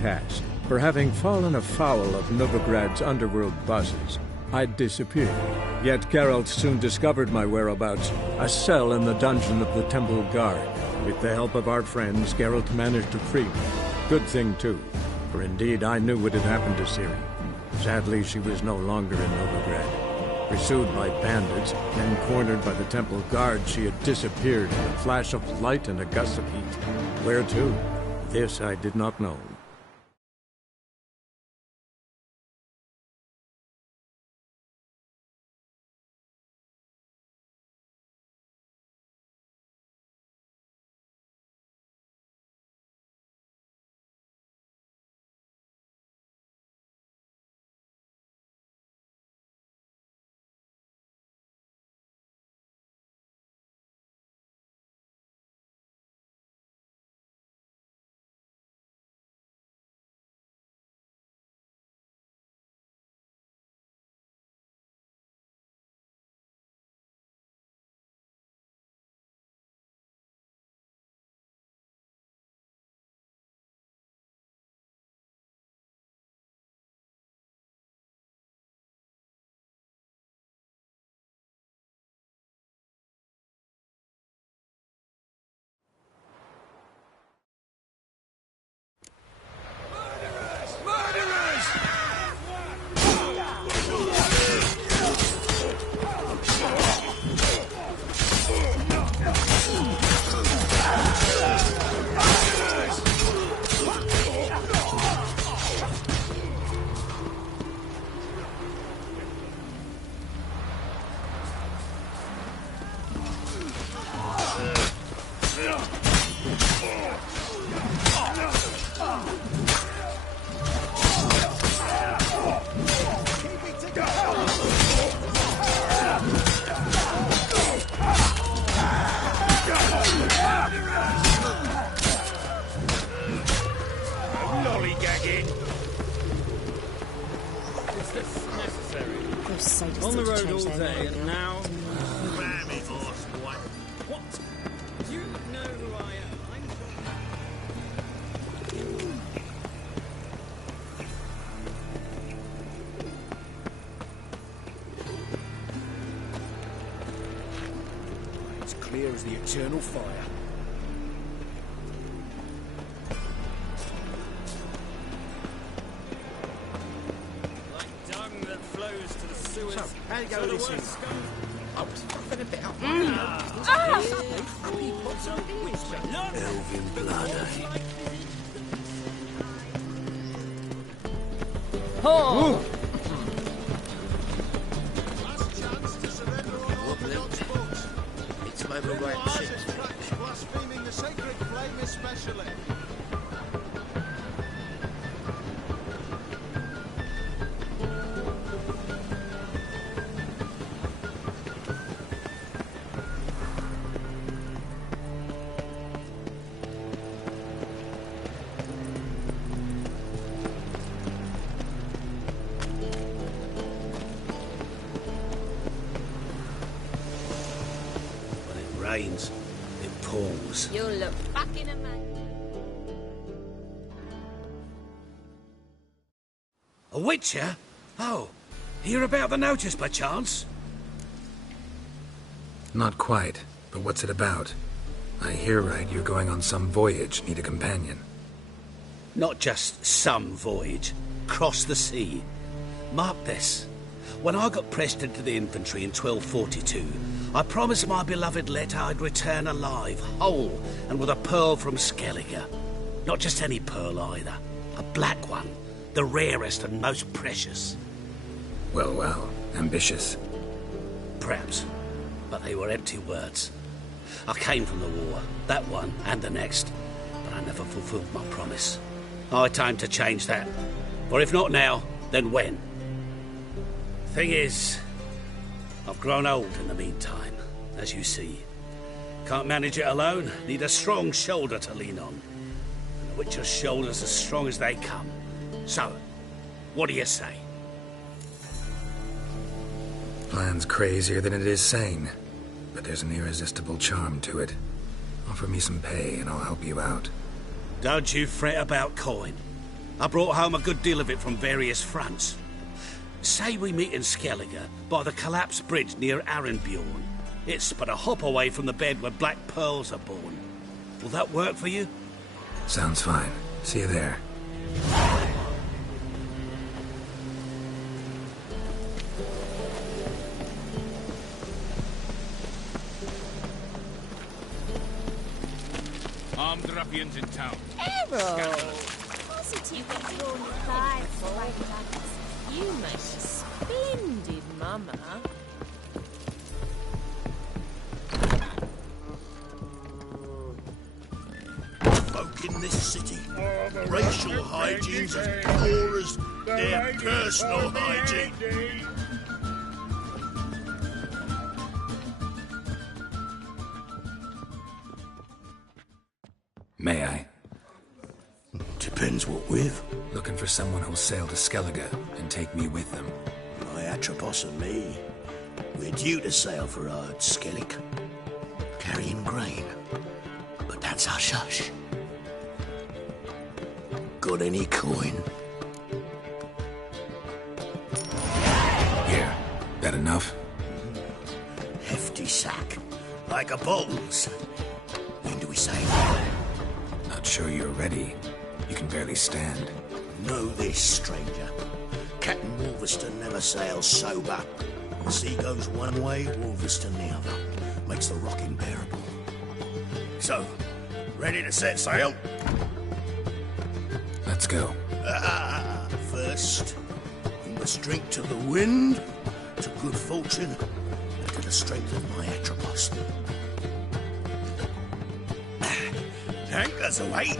task. For having fallen afoul of Novigrad's underworld bosses, I'd disappeared. Yet Geralt soon discovered my whereabouts, a cell in the dungeon of the Temple Guard. With the help of our friends, Geralt managed to free me. Good thing, too, for indeed I knew what had happened to Ciri. Sadly, she was no longer in Novigrad. Pursued by bandits, then cornered by the Temple Guard, she had disappeared in a flash of light and a gust of heat. Where to? This I did not know. On the road all day, and now... What? Do you know who I am? It's clear as the eternal fire. How you go with this thing? I was puffing a bit up. Elven blood, eh? Oh! What else? It's my right shit. Blaspheming the sacred flame especially. Rains, it pours. You'll look fucking amazing. A wicher? Oh, hear about the notice by chance? Not quite, but what's it about? I hear right you're going on some voyage, need a companion. Not just some voyage. Cross the sea. Mark this. When I got pressed into the infantry in 1242, I promised my beloved Let I'd return alive, whole, and with a pearl from Skellige. Not just any pearl either. A black one. The rarest and most precious. Well, well, ambitious. Perhaps. But they were empty words. I came from the war, that one and the next, but I never fulfilled my promise. High time to change that. For if not now, then when? Thing is, I've grown old in the meantime, as you see. Can't manage it alone, need a strong shoulder to lean on. And the Witcher's shoulder's as strong as they come. So, what do you say? Plan's crazier than it is sane, but there's an irresistible charm to it. Offer me some pay and I'll help you out. Don't you fret about coin. I brought home a good deal of it from various fronts. Say we meet in Skellige by the collapsed bridge near Arenbjorn. It's but a hop away from the bed where black pearls are born. Will that work for you? Sounds fine. See you there. Armed ruffians in town. Errol! Positive drawn five for white nuggets. You must be splendid, Mama. Folk in this city, racial hygiene's as poor as their personal hygiene. May I? Depends what with. Looking for someone who'll sail to Skellige and take me with them. My Atropos and me, we're due to sail for Ard Skellig, carrying grain. But that's hush-hush. Got any coin? Here. That enough? Hefty sack, like a bottle's. When do we sail? Not sure you're ready. You can barely stand. Know this, stranger. Captain Wolverston never sails sober. The sea goes one way, Wolverston the other. Makes the rock unbearable. So, ready to set sail? Let's go. First, we must drink to the wind, to good fortune, and to the strength of my Atropos. Anchors away.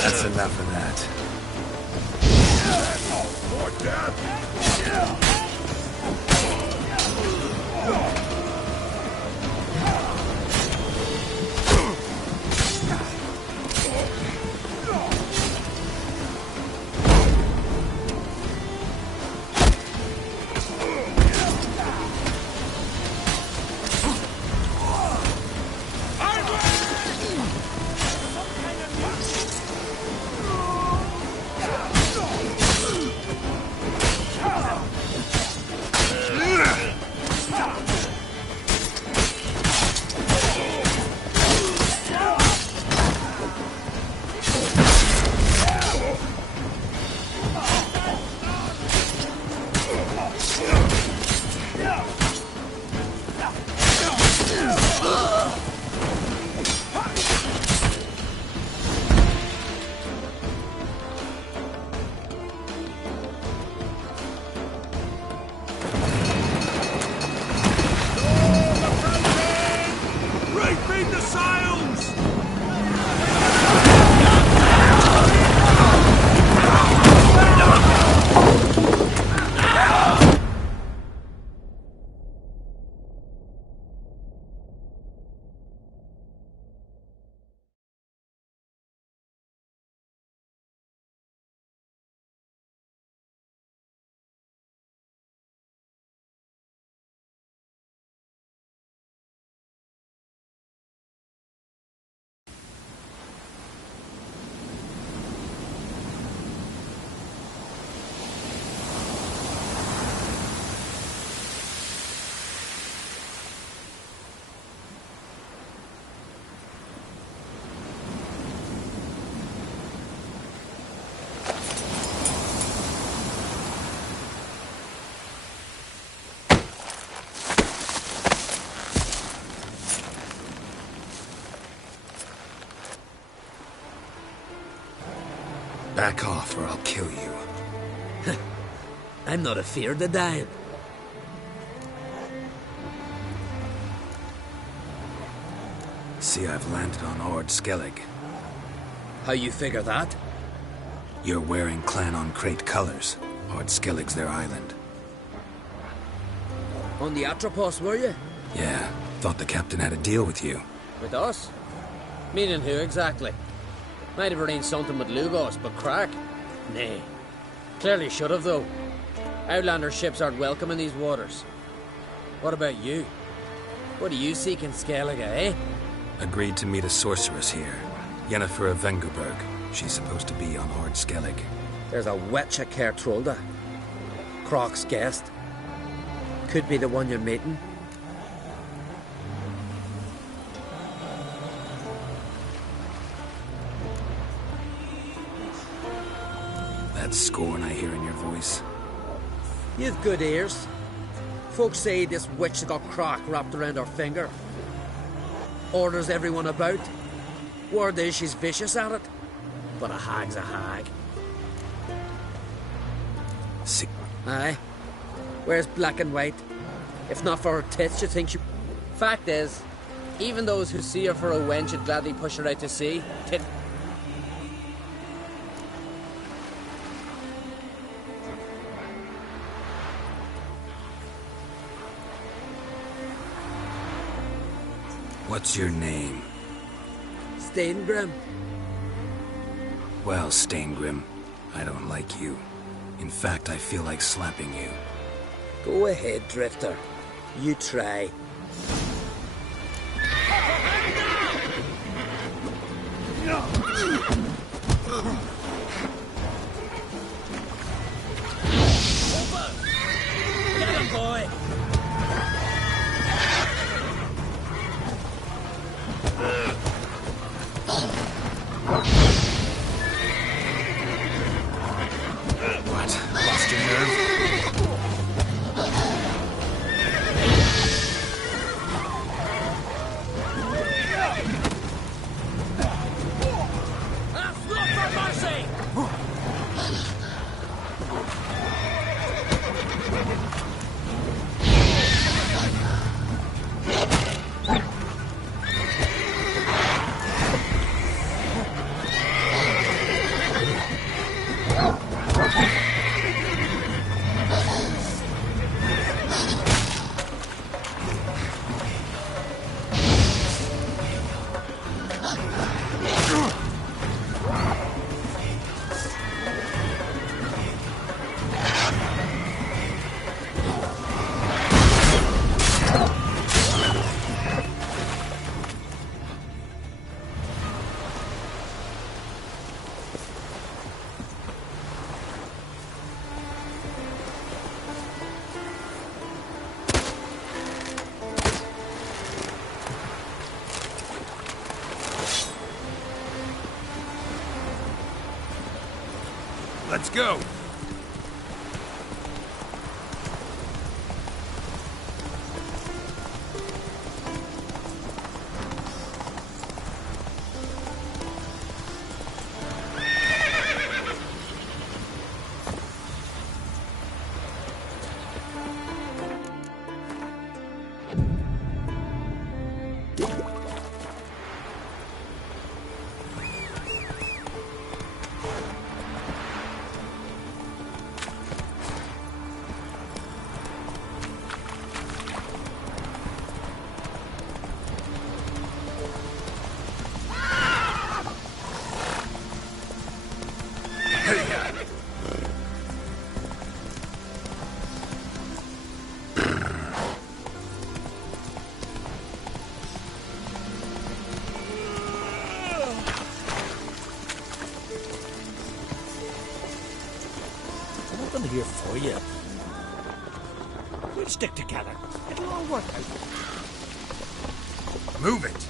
That's enough of that. Back off or I'll kill you. I'm not afeard of dying. See, I've landed on Ord Skellig. How you figure that? You're wearing Clan on Crate colors. Ord Skellig's their island. On the Atropos, were you? Yeah, thought the captain had a deal with you. With us? Meaning who exactly? Might have arranged something with Lugos, but crack? Nay. Clearly should have, though. Outlander ships aren't welcome in these waters. What about you? What do you seek in Skellige, eh? Agreed to meet a sorceress here. Yennefer of Vengerberg. She's supposed to be on Ord Skellig. There's a wicher rronda. Croc's guest. Could be the one you're meeting. That scorn I hear in your voice. You've good ears. Folks say this witch got croc wrapped around her finger. Orders everyone about. Word is she's vicious at it. But a hag's a hag. See, Aye. Where's black and white? If not for her tits, you think she... Fact is, even those who see her for a wench would gladly push her out to sea. what's your name? Steingrim. Well, Steingrim, I don't like you. In fact, I feel like slapping you. Go ahead, Drifter. You try. Get him, boy! What? Lost your nerve? Ask not for mercy! Let's go! I'm here for you. We'll stick together. It'll all work out. Move it!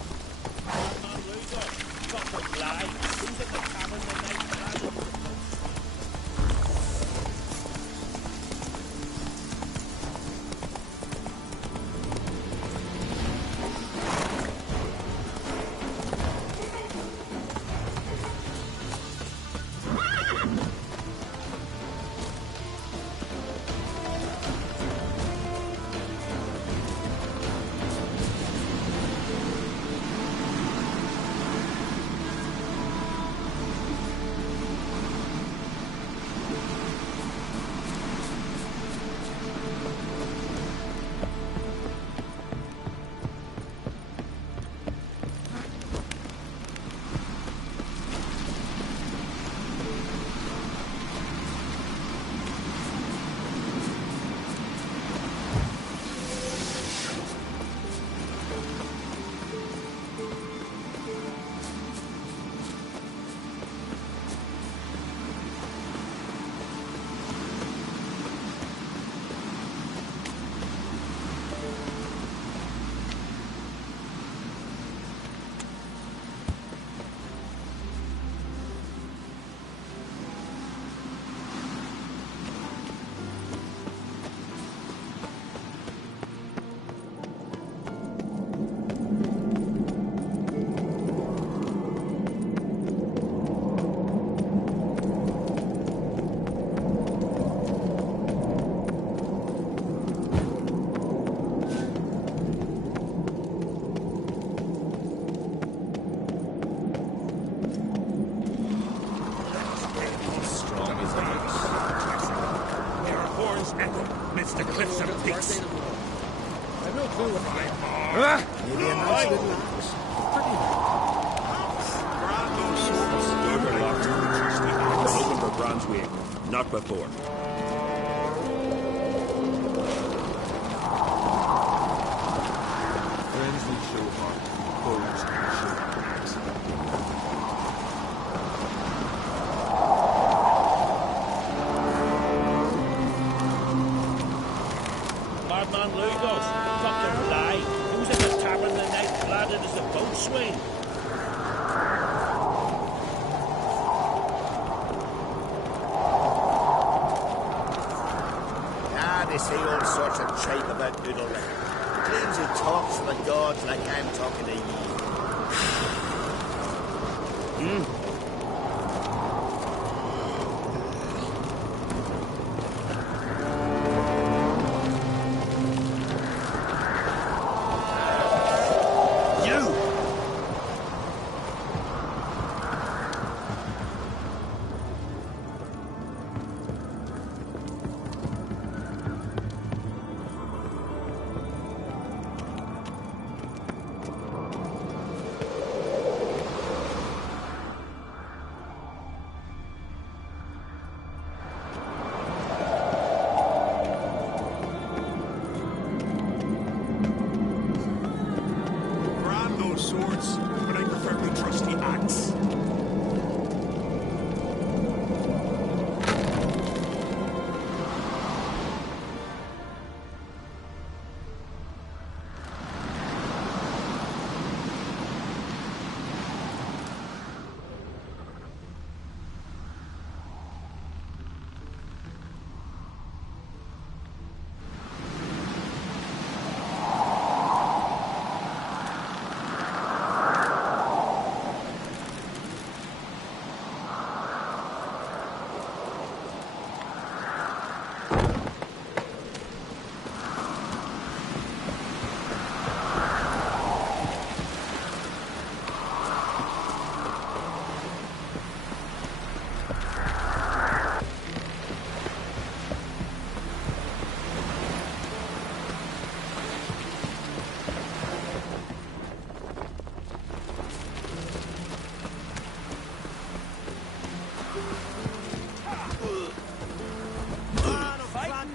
It's the cliffs of peace. I've no clue what to do. Maybe a nice little axe. You're locked to the trusty axe. Looking for Brunswick, not before. Friendly show heart, foes show axe. Madman Lugos, fucking lie. Who's at the tavern the night cladded as a boatswain? They say all sorts of tripe about Noodle. Claims he talks to the gods like I'm talking to ye. Brand those swords, but I prefer my trusty axe.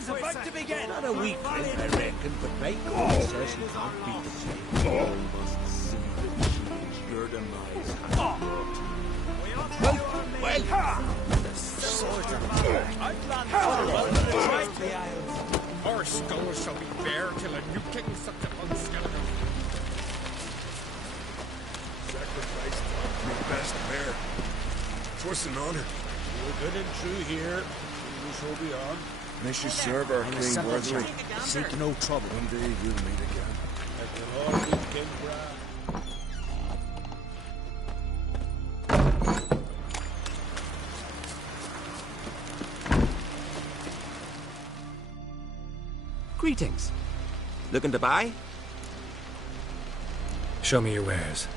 About to begin. Not a weak thing, I reckon, but my God says you can't beat it. All must see that she is your demise. Our skulls shall be bare till a new king such upon skeleton. Sacrifice your best bear. 'Twas an honor. We're good and true here. We shall be on. May she serve our queen worthily. Seek no trouble. One day we'll meet again. It will all be King Brad. Greetings. Looking to buy? Show me your wares.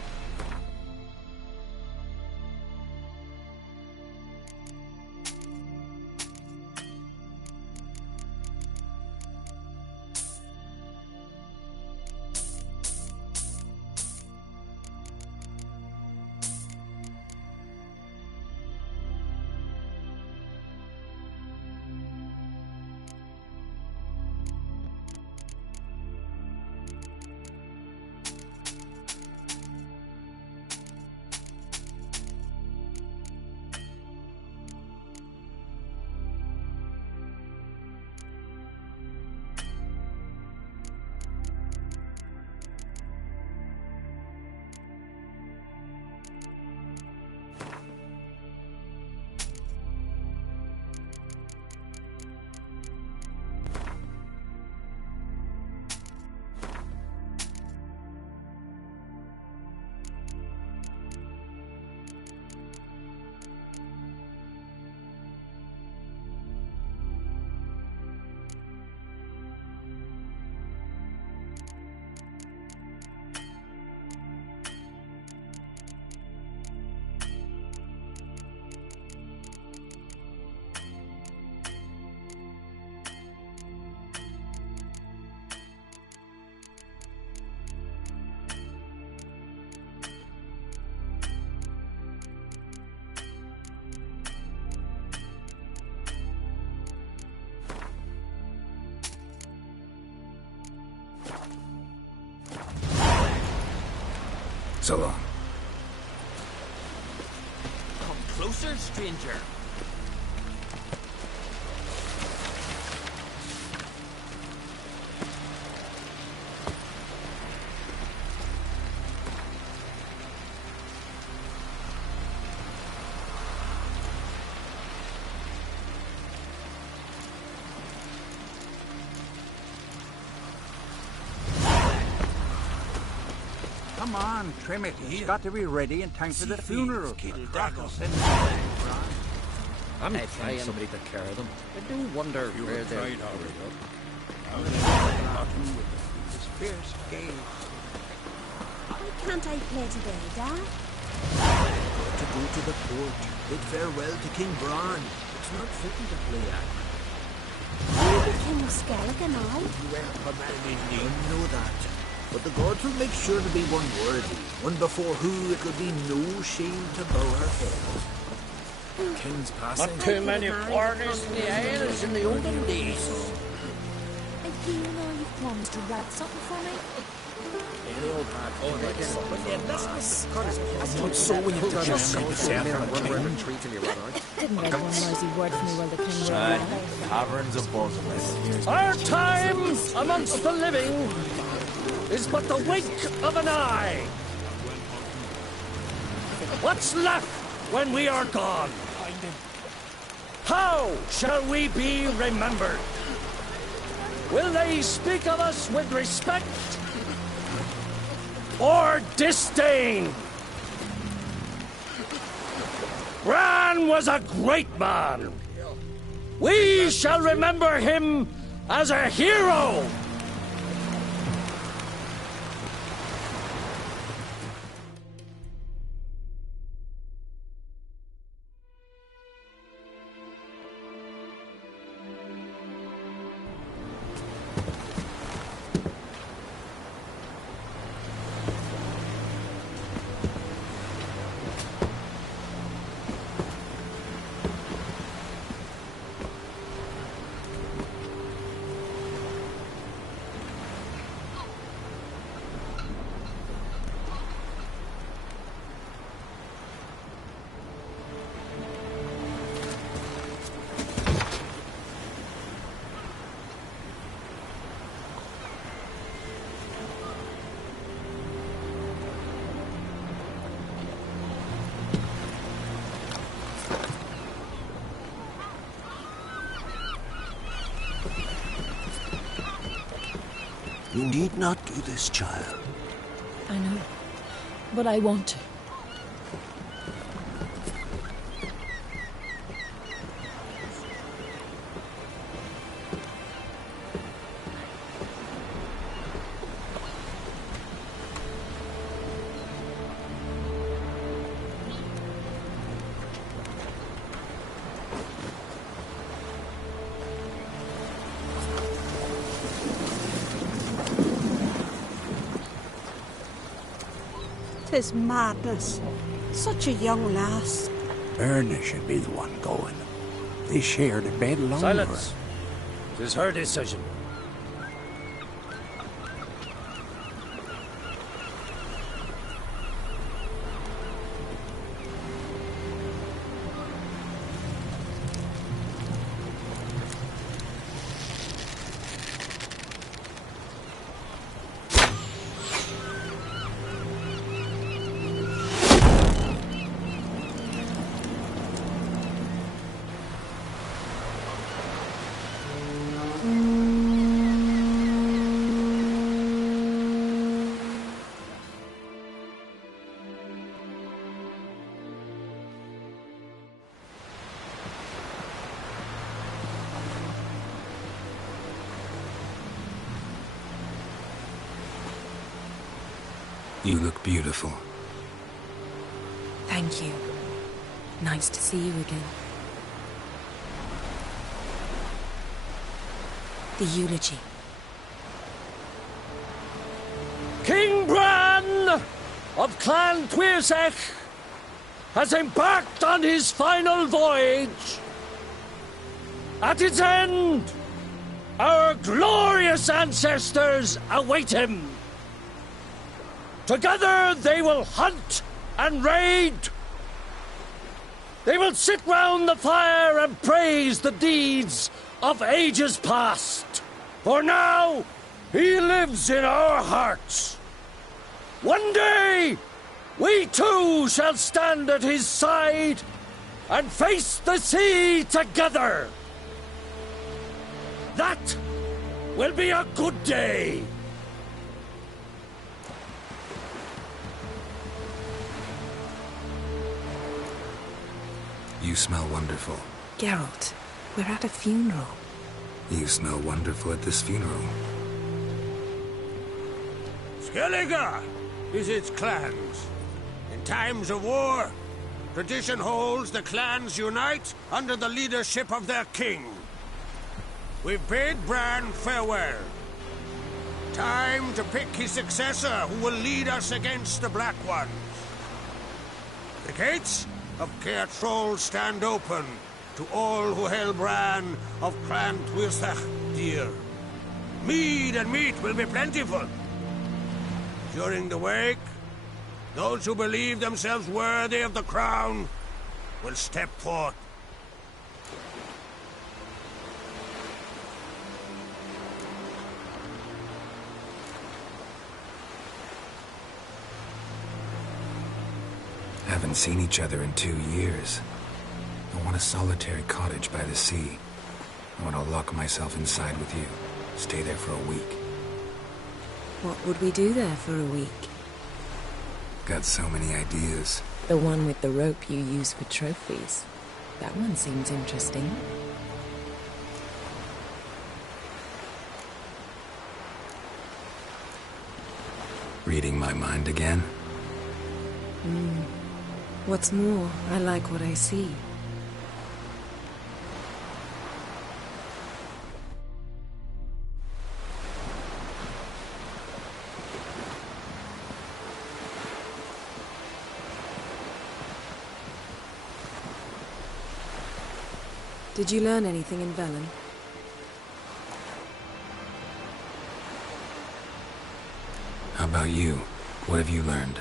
So long. Come closer, stranger. Come on, trim it. It's got to be ready in time for the funeral. I'm trying somebody to carry them. I do wonder where they're... His fierce gaze. Why can't I play today, Dad? To go to the court, bid farewell to King Bran. It's not fitting to play at. Will the King of Skellig and I? Well, commanding me. I know that. But the gods will make sure to be one worthy, one before who it will be no shame to bow our head. King's passing. Not too many foreigners in the isle as in the olden days. I feel now you've promised to write something for me. Any old hat. Oh, they get I thought so when you turned just around. run around a tree till you run out. Didn't get one noisy word from me while the King were Taverns of Bosworth. Our time amongst the living is but the wink of an eye. What's left when we are gone? How shall we be remembered? Will they speak of us with respect or disdain? Bran was a great man. We shall remember him as a hero. You need not do this, child. I know, but I want to. Tis madness. Such a young lass. Erna should be the one going. They shared a bed longer. Silence. It is her decision. You look beautiful. Thank you. Nice to see you again. The eulogy. King Bran of Clan Tuirsech has embarked on his final voyage. At its end, our glorious ancestors await him. Together they will hunt and raid. They will sit round the fire and praise the deeds of ages past. For now, he lives in our hearts. One day, we too shall stand at his side and face the sea together. That will be a good day. You smell wonderful. Geralt, we're at a funeral. You smell wonderful at this funeral. Skellige visits clans. In times of war, tradition holds the clans unite under the leadership of their king. We've bid Bran farewell. Time to pick his successor who will lead us against the Black Ones. The gates of Caer Troll stand open to all who held Bran of Clan Tuirsach dear. Mead and meat will be plentiful. During the wake, those who believe themselves worthy of the crown will step forth. Haven't seen each other in 2 years. I want a solitary cottage by the sea. I want to lock myself inside with you. Stay there for a week. What would we do there for a week? Got so many ideas. The one with the rope you use for trophies. That one seems interesting. Reading my mind again? What's more, I like what I see. Did you learn anything in Velen? How about you? What have you learned?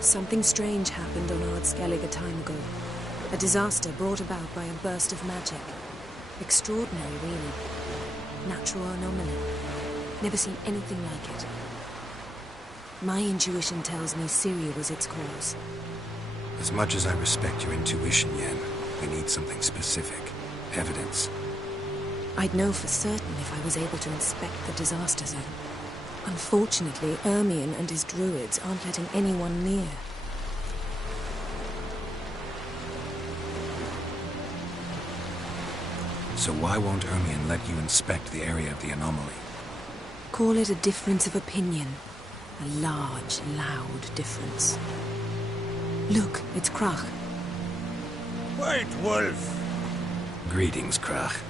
Something strange happened on Ard Skellige a time ago. A disaster brought about by a burst of magic. Extraordinary, really. Natural anomaly. Never seen anything like it. My intuition tells me Syria was its cause. As much as I respect your intuition, Yen, we need something specific. Evidence. I'd know for certain if I was able to inspect the disaster zone. Unfortunately, Ermion and his druids aren't letting anyone near. So why won't Ermion let you inspect the area of the anomaly? Call it a difference of opinion. A large, loud difference. Look, it's Krach. White Wolf. Greetings, Krach.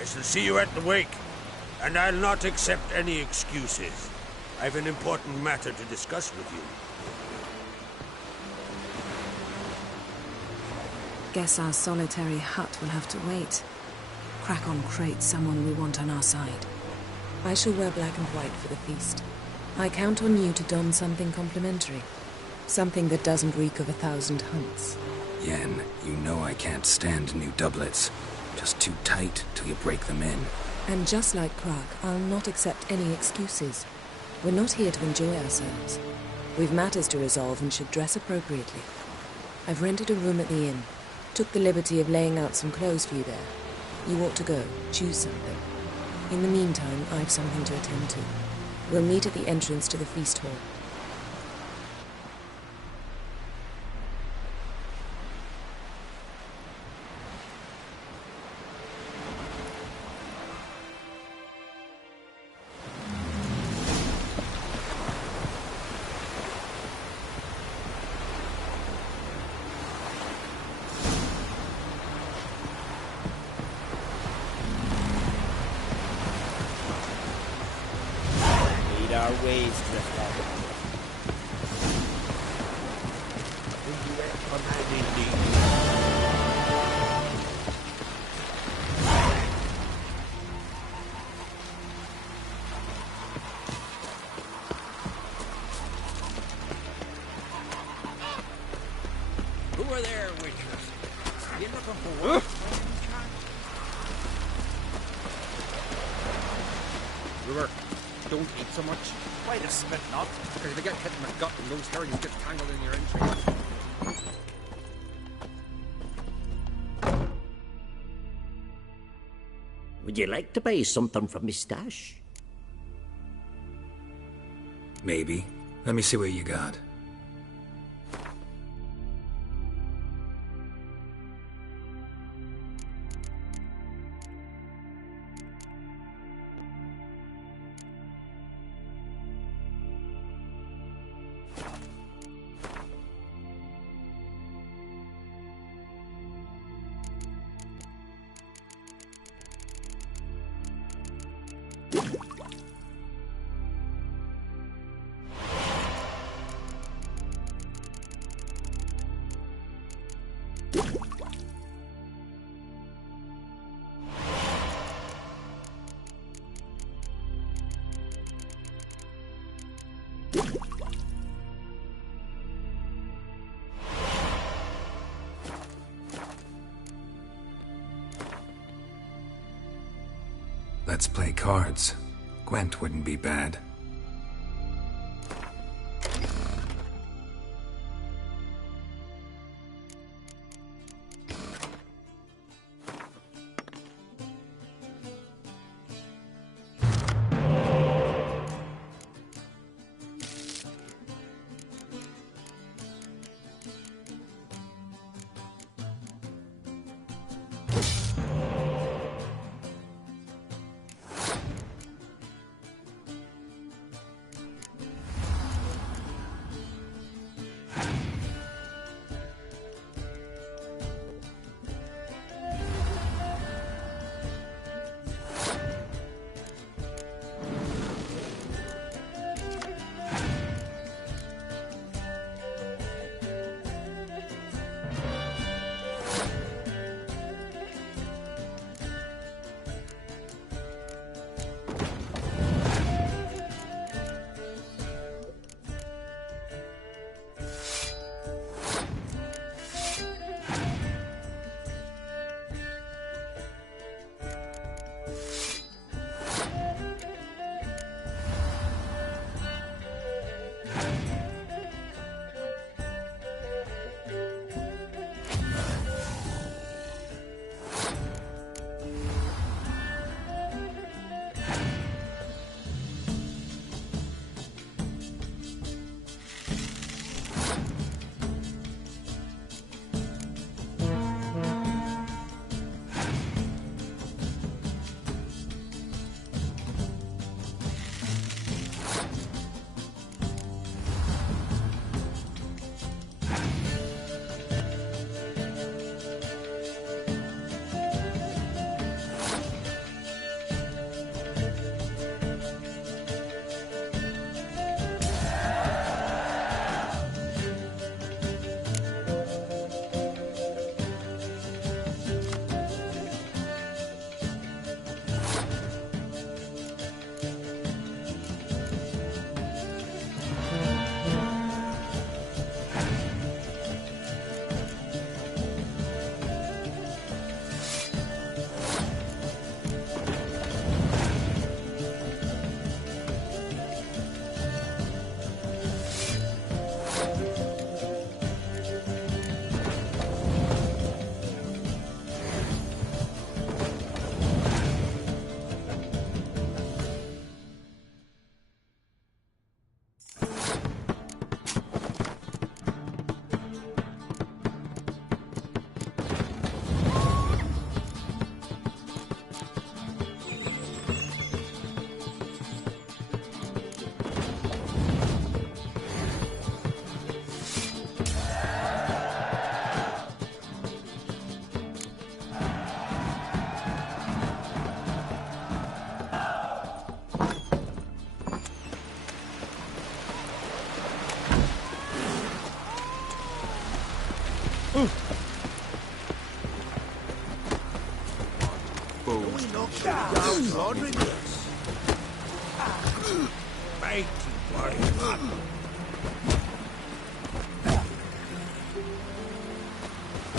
I shall see you at the wake, and I'll not accept any excuses. I've an important matter to discuss with you. Guess our solitary hut will have to wait. Crack on crate someone we want on our side. I shall wear black and white for the feast. I count on you to don something complimentary. Something that doesn't reek of 1,000 hunts. Yen, you know I can't stand new doublets. Just too tight till you break them in. And just like Krach, I'll not accept any excuses. We're not here to enjoy ourselves. We've matters to resolve and should dress appropriately. I've rented a room at the inn. Took the liberty of laying out some clothes for you there. You ought to go. Choose something. In the meantime, I've something to attend to. We'll meet at the entrance to the feast hall. Our ways drift up. Brewer. Don't eat so much. Why the spit not? Because if you get hit in the gut and those herrings get tangled in your entrails. Would you like to buy something from me stash? Maybe. Let me see what you got. Let's play cards. Gwent wouldn't be bad.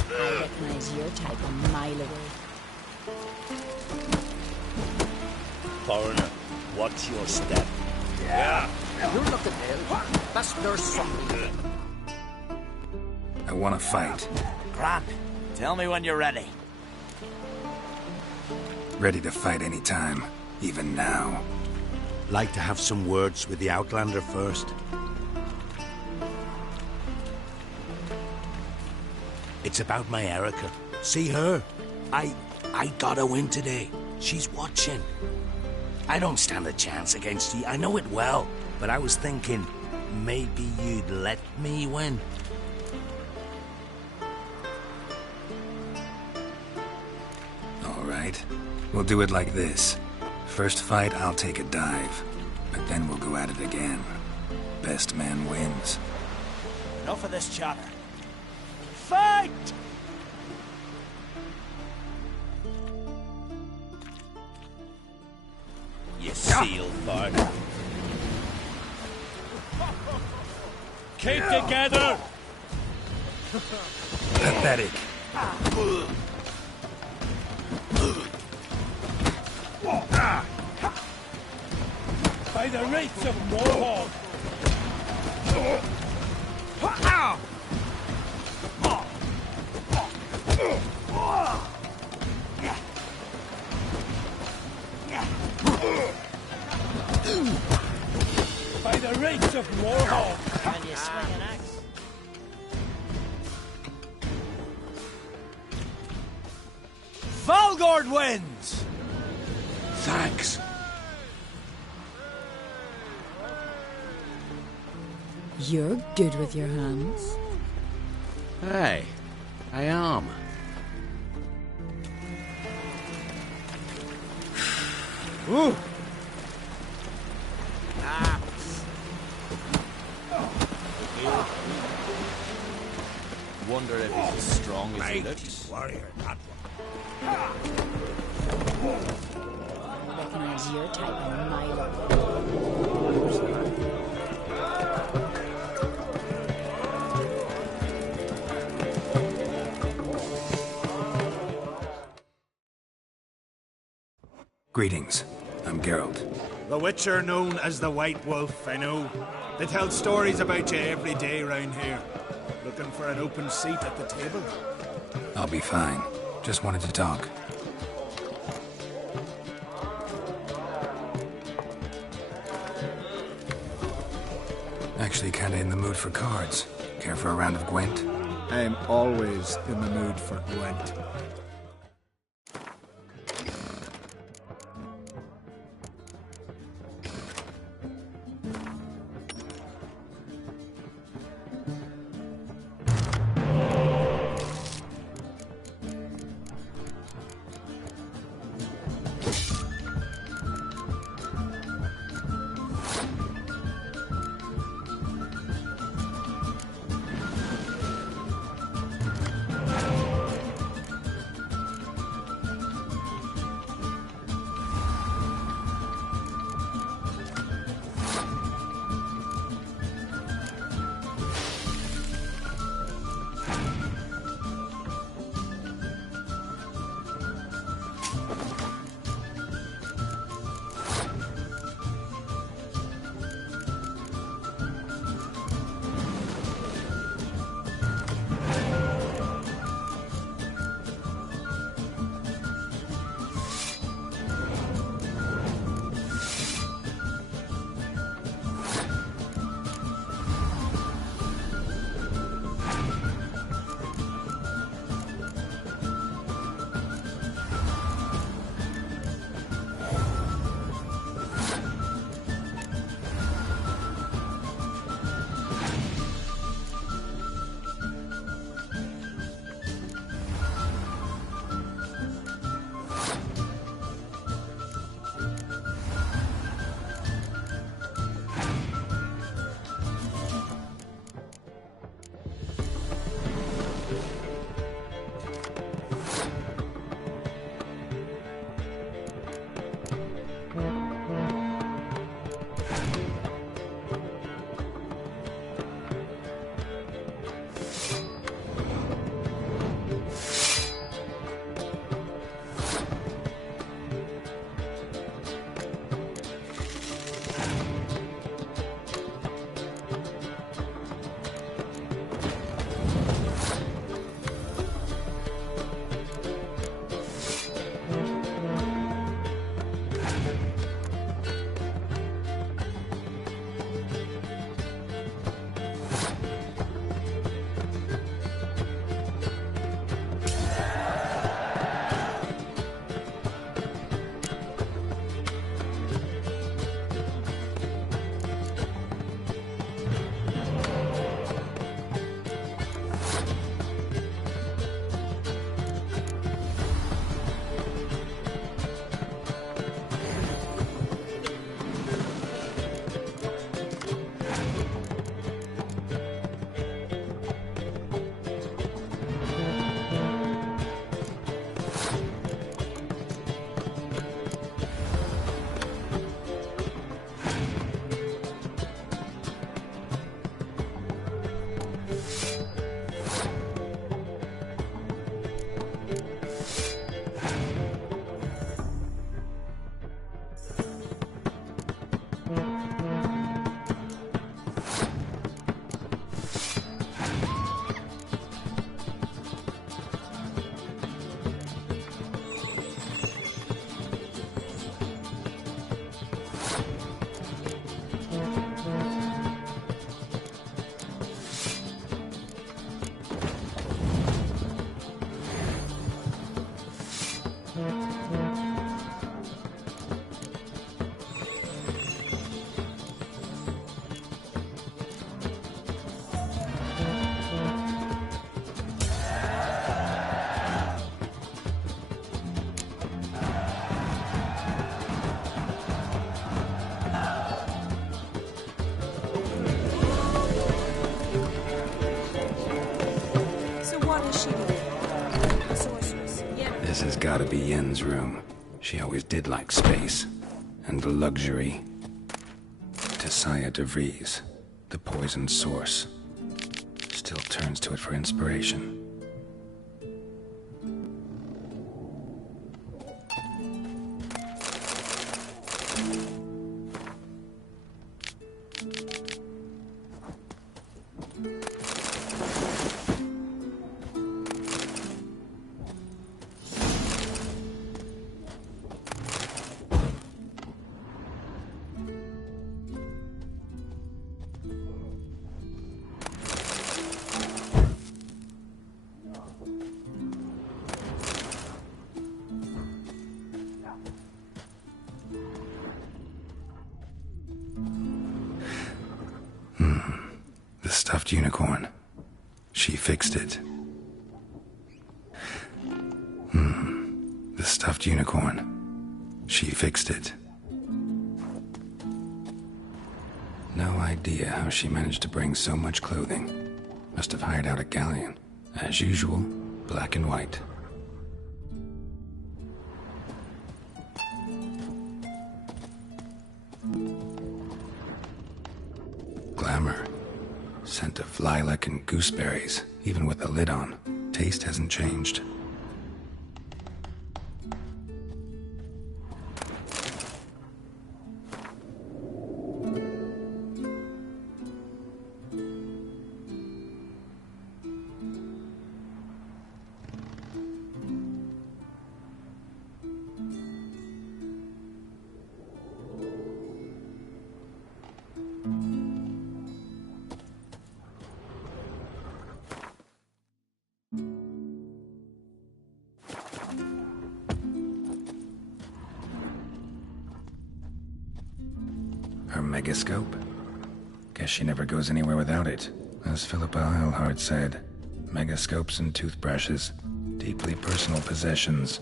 I recognize your type a mile away. Foreigner, Watch your step. Yeah. You're looking ill. That's nurse something. I want to fight. Grant, tell me when you're ready. Ready to fight anytime, even now. Like to have some words with the Outlander first? It's about my Erica. See her? I got her win today. She's watching. I don't stand a chance against you. I know it well. But I was thinking, maybe you'd let me win. All right. We'll do it like this. First fight, I'll take a dive. But then we'll go at it again. Best man wins. Enough of this chatter. Fight! You seal fart. Keep together! Pathetic. By the rates of Mohawk! By the rates of Mohawk! Can you swing an axe? Valgord wins! Thanks. You're good with your hands. Hey, I am. Ooh! Wonder if he's as strong as he looks. Warrior, that Recognize your type a mile Greetings. I'm Geralt. The Witcher known as the White Wolf, I know. They tell stories about you every day round here. Looking for an open seat at the table? I'll be fine. Just wanted to talk. Actually kinda in the mood for cards. Care for a round of Gwent? I am always in the mood for Gwent. This has got to be Yen's room. She always did like space. And luxury. Tessaya de Vries, the poison source. Still turns to it for inspiration. The stuffed unicorn. She fixed it. The stuffed unicorn. She fixed it. No idea how she managed to bring so much clothing. Must have hired out a galleon. As usual, black and white. Glamour. Scent of lilac and gooseberries, even with the lid on. Taste hasn't changed. Her megascope? Guess she never goes anywhere without it. As Philippa Eilhart said, megascopes and toothbrushes, deeply personal possessions.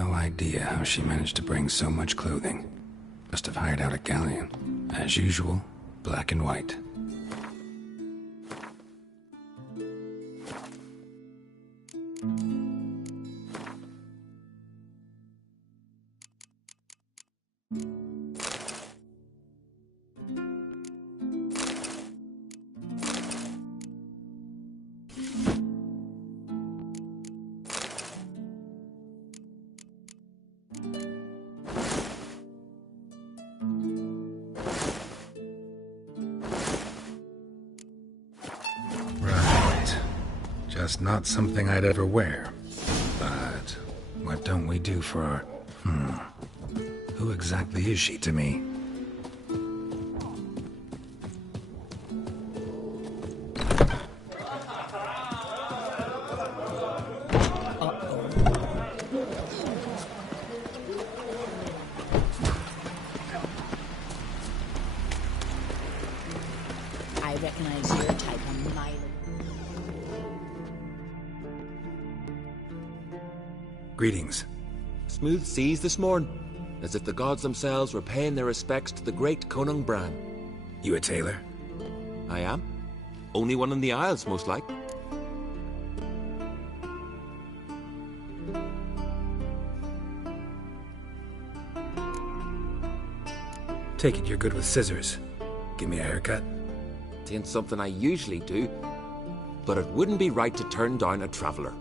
No idea how she managed to bring so much clothing. Must have hired out a galleon. As usual, black and white. Just not something I'd ever wear. But what don't we do for our... Who exactly is she to me? I recognize your type a mile. Greetings. Smooth seas this morning, as if the gods themselves were paying their respects to the great Conung Bran. You a tailor? I am. Only one in the Isles, most like. Take it you're good with scissors. Give me a haircut. It ain't something I usually do, but it wouldn't be right to turn down a traveller.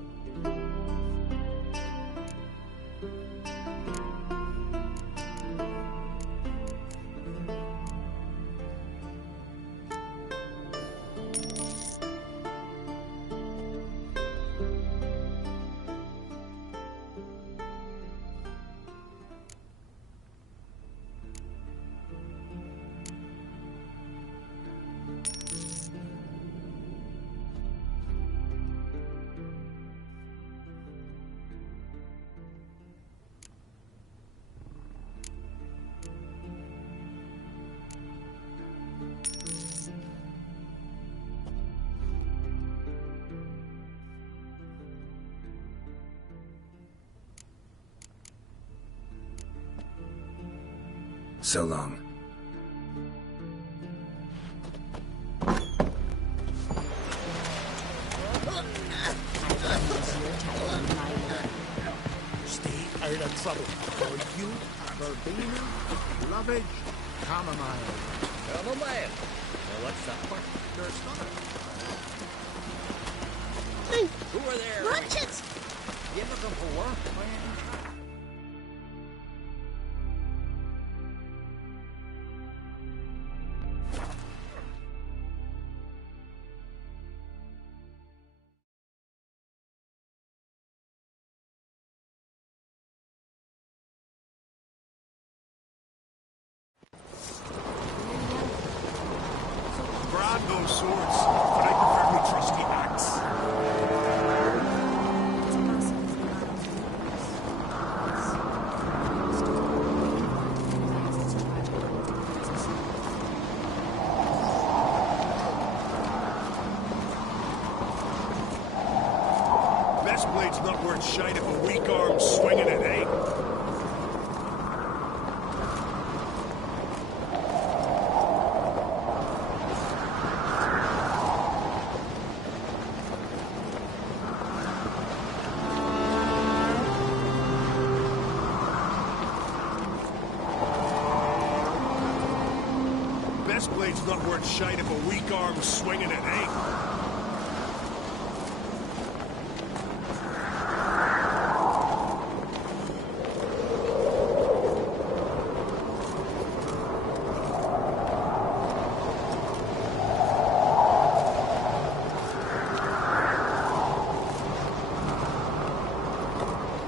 So long. Stay out of trouble. For you, verbena, lovage, chamomile. Chamomile? Well, what's that for? There's none. Who are there? Watch it! You ever come for work? Grab those swords, but I prefer my trusty axe. Best blade's not worth shite if a weak arm's swinging it, eh? Best blade's not worth shite if a weak arm's swinging it, eh?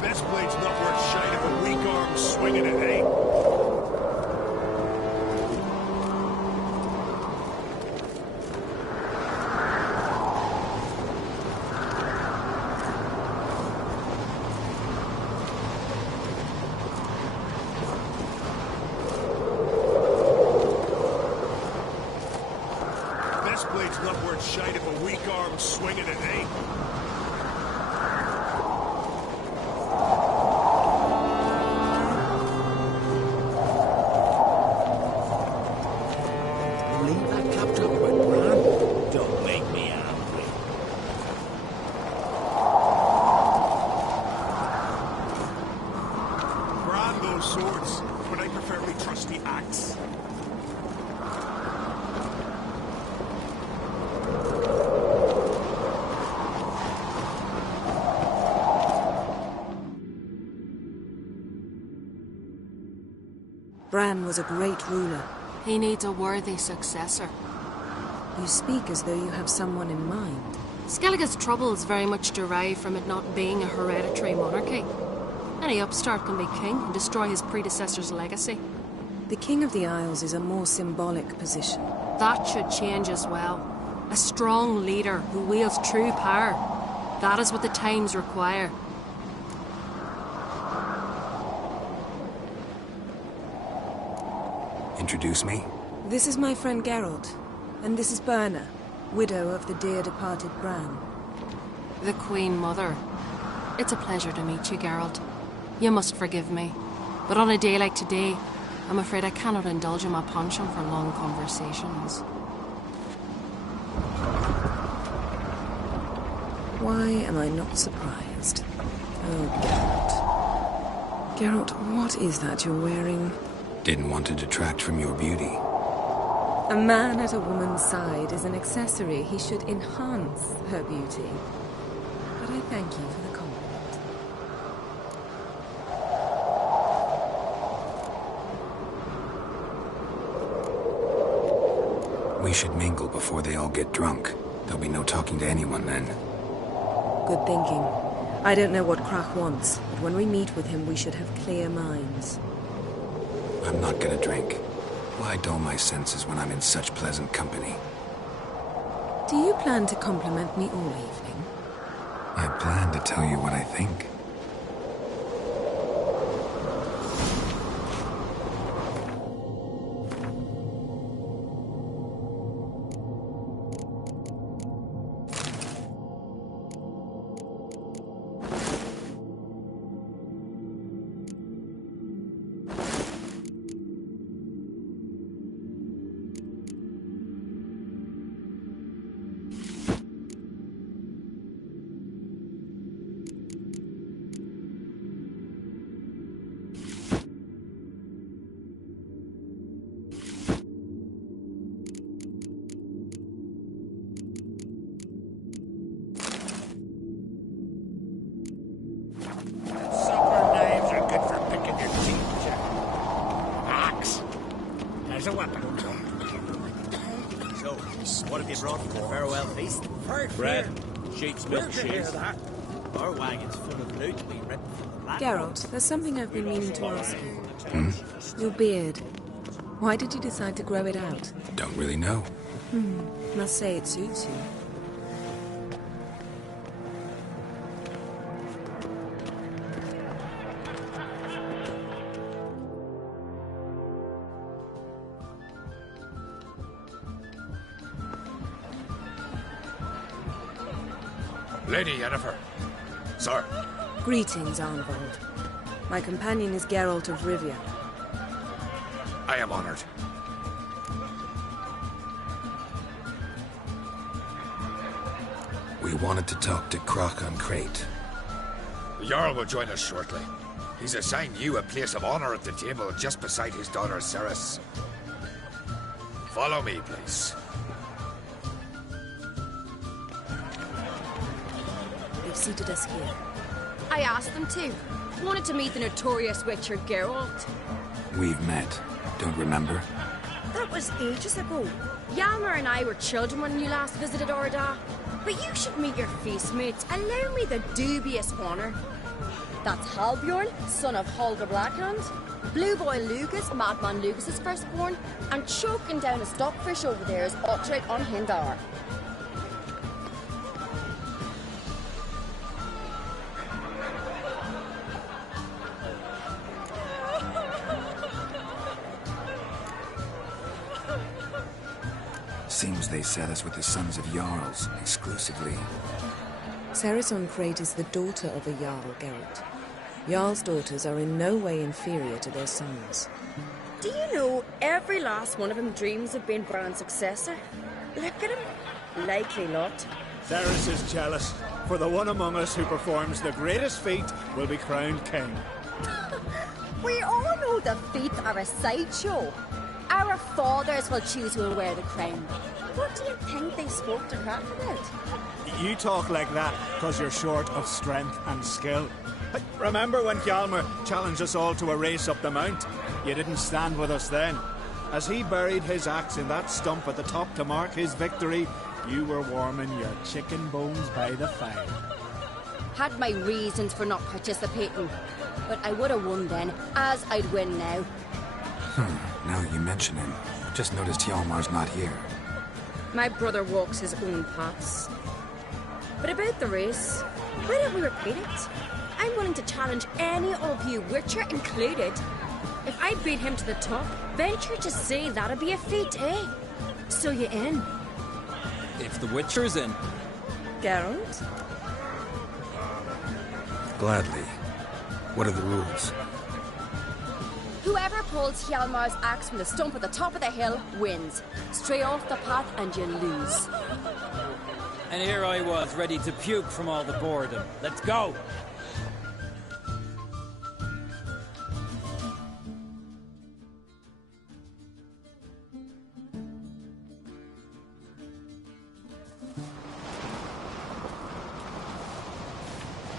Best blade's not worth shite if a weak arm's swinging it, eh? Best blade's not worth shite if a weak arm's swinging it, eh? Talk about Bran. Don't make me angry. Brand those swords, but I prefer my trusty axe. Bran was a great ruler. He needs a worthy successor. You speak as though you have someone in mind. Skellige's troubles very much derive from it not being a hereditary monarchy. Any upstart can be king and destroy his predecessor's legacy. The King of the Isles is a more symbolic position. That should change as well. A strong leader who wields true power. That is what the times require. Introduce me? This is my friend Geralt, and this is Birna, widow of the dear departed Bran. The Queen Mother. It's a pleasure to meet you, Geralt. You must forgive me, but on a day like today, I'm afraid I cannot indulge in my penchant for long conversations. Why am I not surprised? Oh, Geralt. Geralt, what is that you're wearing? Didn't want to detract from your beauty. A man at a woman's side is an accessory. He should enhance her beauty. But I thank you for the compliment. We should mingle before they all get drunk. There'll be no talking to anyone then. Good thinking. I don't know what Krak wants, but when we meet with him, we should have clear minds. I'm not gonna drink. Why dull my senses when I'm in such pleasant company? Do you plan to compliment me all evening? I plan to tell you what I think. There's a weapon. So, what have you brought for the farewell feast? Bread, sheep's milk cheese. Our wagon's full of loot to be written from the black. Geralt, there's something I've been meaning to ask you. Your beard. Why did you decide to grow it out? Don't really know. Must say it suits you. Lady Yennefer. Sir. Greetings, Arnvold. My companion is Geralt of Rivia. I am honored. We wanted to talk to Krak on Crate. The Jarl will join us shortly. He's assigned you a place of honor at the table just beside his daughter Ceres. Follow me, please. They've seated us here. I asked them to. Wanted to meet the notorious wicher Geralt. We've met. Don't remember? That was ages ago. Yalmer and I were children when you last visited Orda. But you should meet your feast mates. Allow me the dubious honour. That's Halbjorn, son of Holger Blackhand, Blue Boy Lucas, Madman Lucas's firstborn, and choking down a stockfish over there is Otrek on Hindar. Seems they set us with the sons of Jarls, exclusively. Ceres on Crate is the daughter of a Jarl, Geralt. Jarl's daughters are in no way inferior to their sons. Do you know every last one of them dreams of being Bran's successor? Look at him. Likely lot. Ceres is jealous, for the one among us who performs the greatest feat will be crowned king. We all know the feats are a sideshow. Our fathers will choose who will wear the crown. What do you think they spoke to Crack about? You talk like that because you're short of strength and skill. Remember when Hjalmar challenged us all to a race up the mount? You didn't stand with us then. As he buried his axe in that stump at the top to mark his victory, you were warming your chicken bones by the fire. Had my reasons for not participating, but I would have won then, as I'd win now. Now you mention him, just noticed Hjalmar's not here. My brother walks his own paths. But about the race, why don't we repeat it? I'm willing to challenge any of you, wicher included. If I beat him to the top, venture to say that'd be a feat, eh? So you in? If the wicher's in. Geralt? Gladly. What are the rules? Whoever pulls Hjalmar's axe from the stump at the top of the hill wins. Stray off the path and you lose. And here I was, ready to puke from all the boredom. Let's go!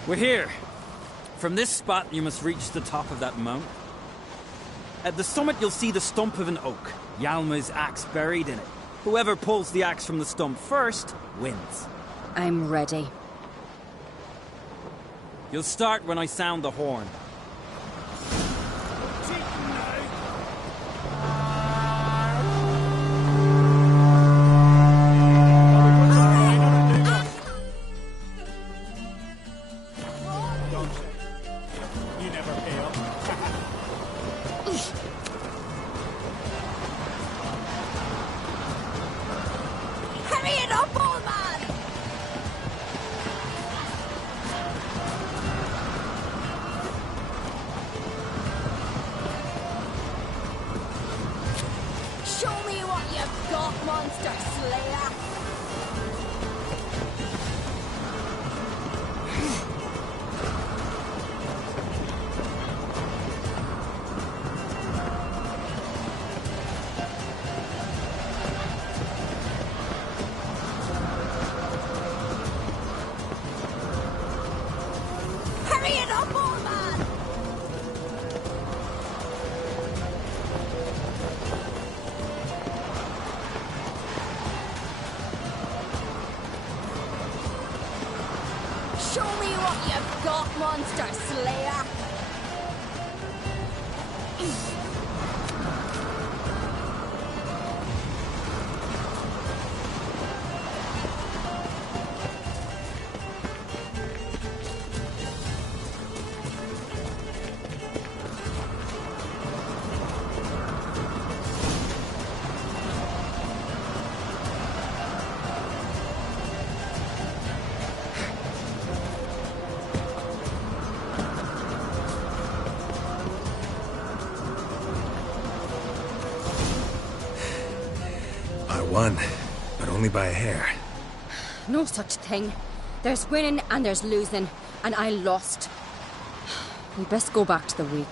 We're here. From this spot, you must reach the top of that mount. At the summit, you'll see the stump of an oak. Hjalmar's axe buried in it. Whoever pulls the axe from the stump first, wins. I'm ready. You'll start when I sound the horn. Show me what you've got, monster slayer! Won, but only by a hair. No such thing. There's winning and there's losing, and I lost. We best go back to the week.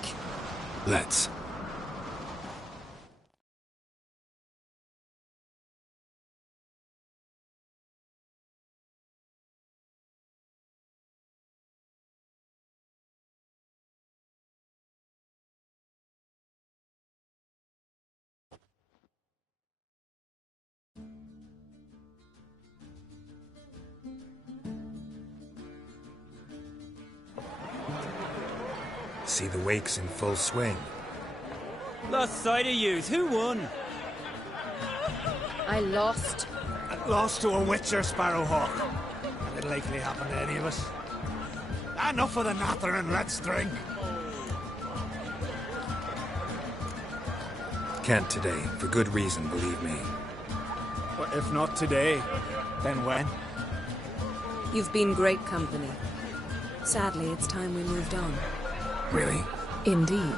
Let's. See the wakes in full swing. Lost sight of yous. Who won? I lost. Lost to a wicher, Sparrowhawk. It'll likely happen to any of us. Enough of the natter and let's drink. Can't today, for good reason, believe me. Well, if not today, then when? You've been great company. Sadly, it's time we moved on. Really? Indeed.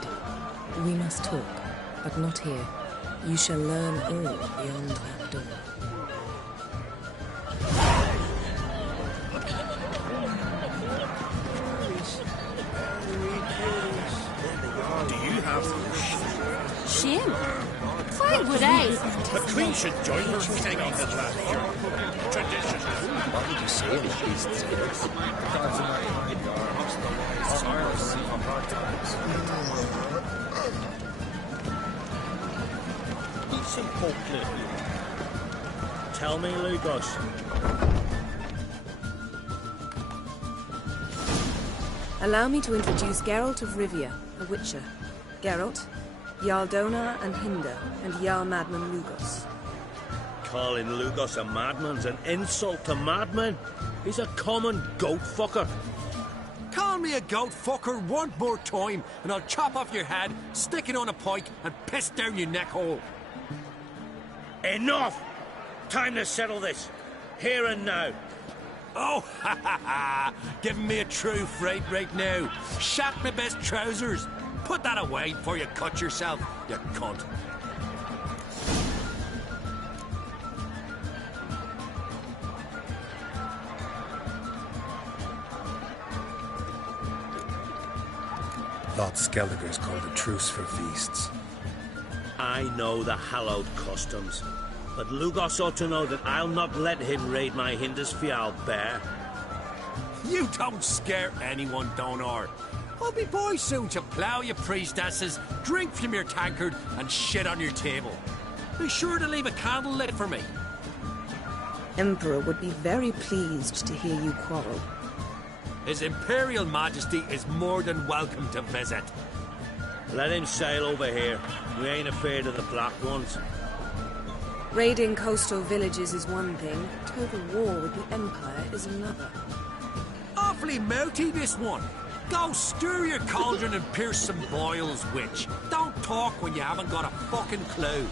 We must talk. but not here. You shall learn all beyond that door. Do you have those? Shame. Why would I? The Queen should join us singing the last journey. Tradition. What would you say to these beasts? Eat some pork, Tell me, Lugos. Allow me to introduce Geralt of Rivia, a Witcher. Geralt, Jarl Donar and Hinder, and Jarl Madman Lugos. Calling Lugos a madman's an insult to madmen. He's a common goat fucker. Call me a goat fucker one more time, and I'll chop off your head, stick it on a pike, and piss down your neck hole. Enough! Time to settle this. Here and now. Oh, ha ha ha! Giving me a true fright right now. Shat my best trousers. Put that away before you cut yourself, you cunt. Thought Skelliger's called a truce for feasts. I know the hallowed customs, but Lugos ought to know that I'll not let him raid my Hindisfial bear. You don't scare anyone, Donar. I'll be boy soon to plough you priestesses, drink from your tankard, and shit on your table. Be sure to leave a candle lit for me. Emperor would be very pleased to hear you quarrel. His Imperial Majesty is more than welcome to visit. Let him sail over here. We ain't afraid of the Black Ones. Raiding coastal villages is one thing. Total war with the Empire is another. Awfully mouthy, this one. Go stir your cauldron and pierce some boils, witch. Don't talk when you haven't got a fucking clue.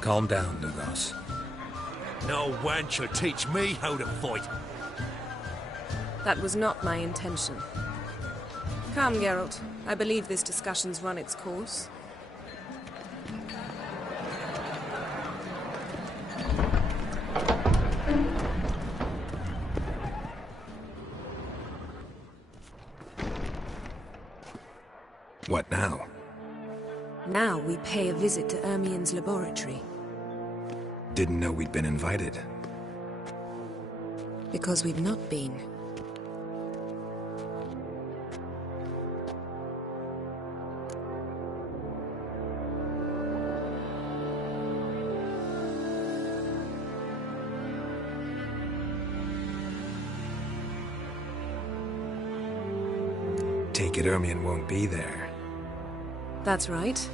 Calm down, Lugos. No wench will teach me how to fight. That was not my intention. Come, Geralt. I believe this discussion's run its course. What now? Now we pay a visit to Ermien's laboratory. Didn't know we'd been invited. Because we've not been. Take it Ermien won't be there. That's right.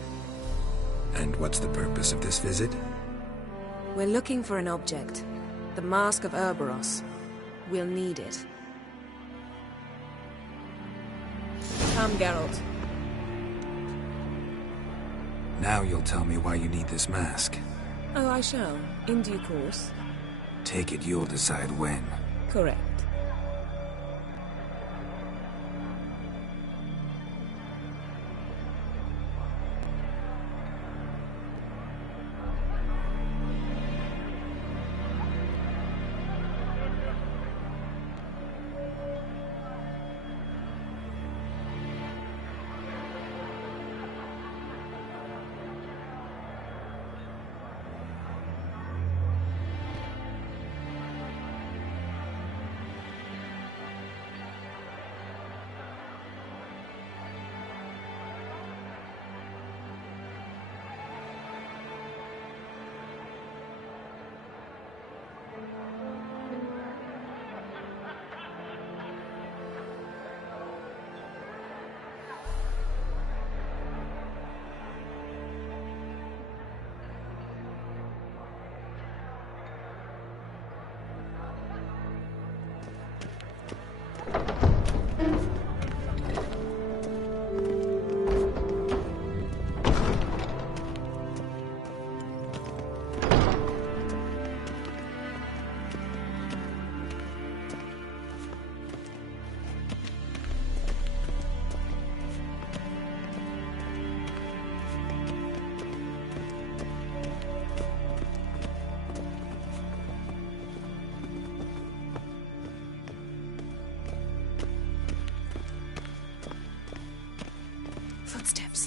And what's the purpose of this visit? We're looking for an object. The Mask of Urboros. We'll need it. Come, Geralt. Now you'll tell me why you need this mask. Oh, I shall. In due course. Take it you'll decide when. Correct.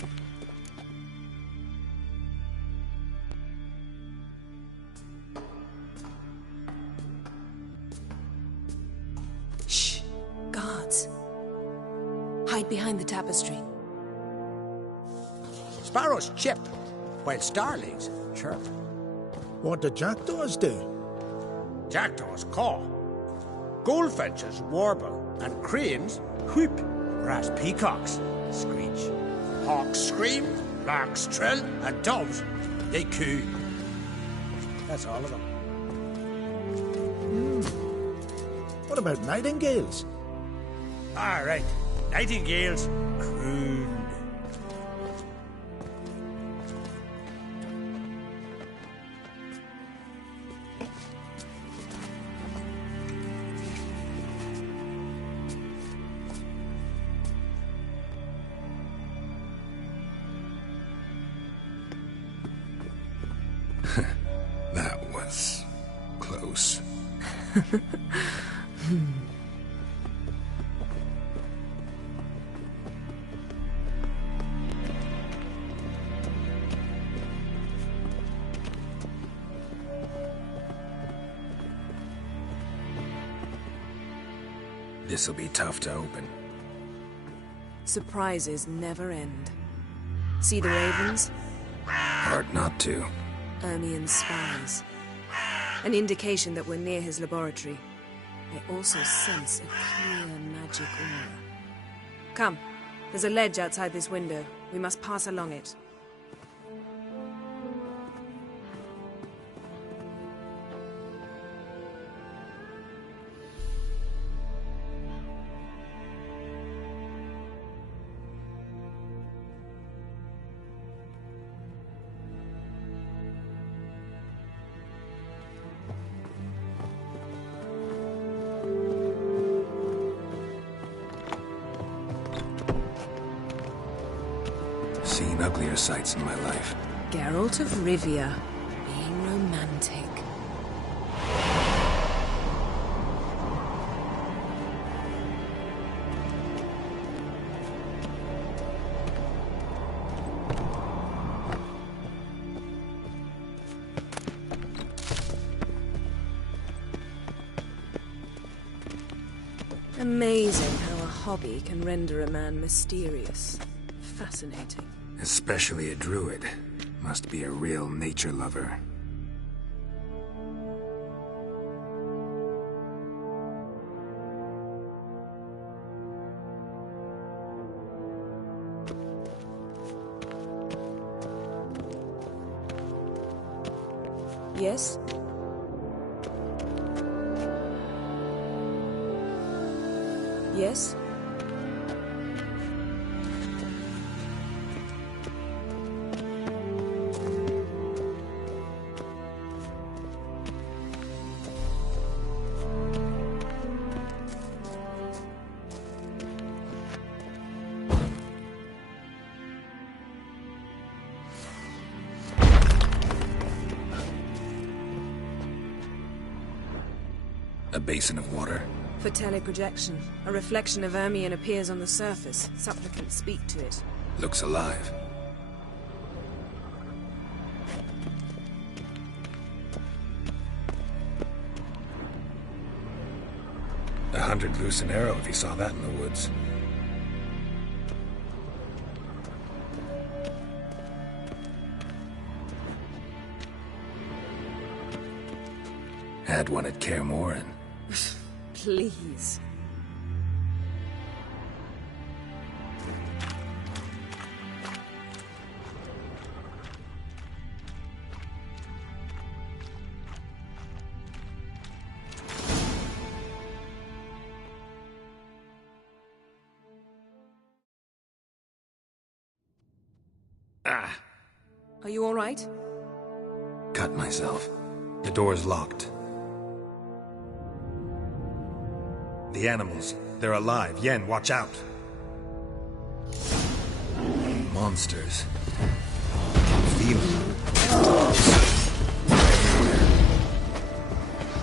lives. Shh! Guards. Hide behind the tapestry. Sparrows chip, while starlings chirp. What do jackdaws do? Jackdaws caw. Goldfinches warble, and cranes whoop, whereas peacocks screech. Hawks scream, larks trill, and doves, they coo. That's all of them. What about nightingales? All right, nightingales croon. That was close. This'll be tough to open. Surprises never end. See the ravens? Hard not to. Ermien's spies. An indication that we're near his laboratory. I also sense a clear magic aura. Come, there's a ledge outside this window. We must pass along it. Seen uglier sights in my life. Geralt of Rivia, being romantic. Amazing how a hobby can render a man mysterious. Fascinating. Especially a druid. Must be a real nature lover. Yes? Yes? A basin of water. For teleprojection. A reflection of Ermien appears on the surface. Supplicants speak to it. Looks alive. $100 loose an arrow if he saw that in the woods. Had one at Kaer Morhen. Please. Ah! Are you all right? Cut myself. The door's locked. The animals. They're alive. Yen, watch out. Monsters. Feel them.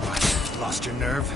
What? Lost your nerve?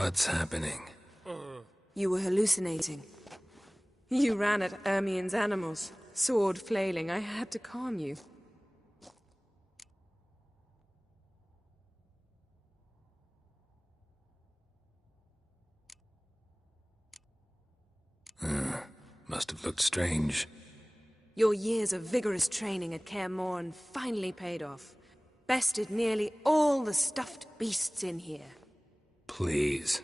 What's happening? You were hallucinating. You ran at Ermien's animals, sword flailing. I had to calm you. Must have looked strange. Your years of vigorous training at Kaer Morhen finally paid off. Bested nearly all the stuffed beasts in here. Please.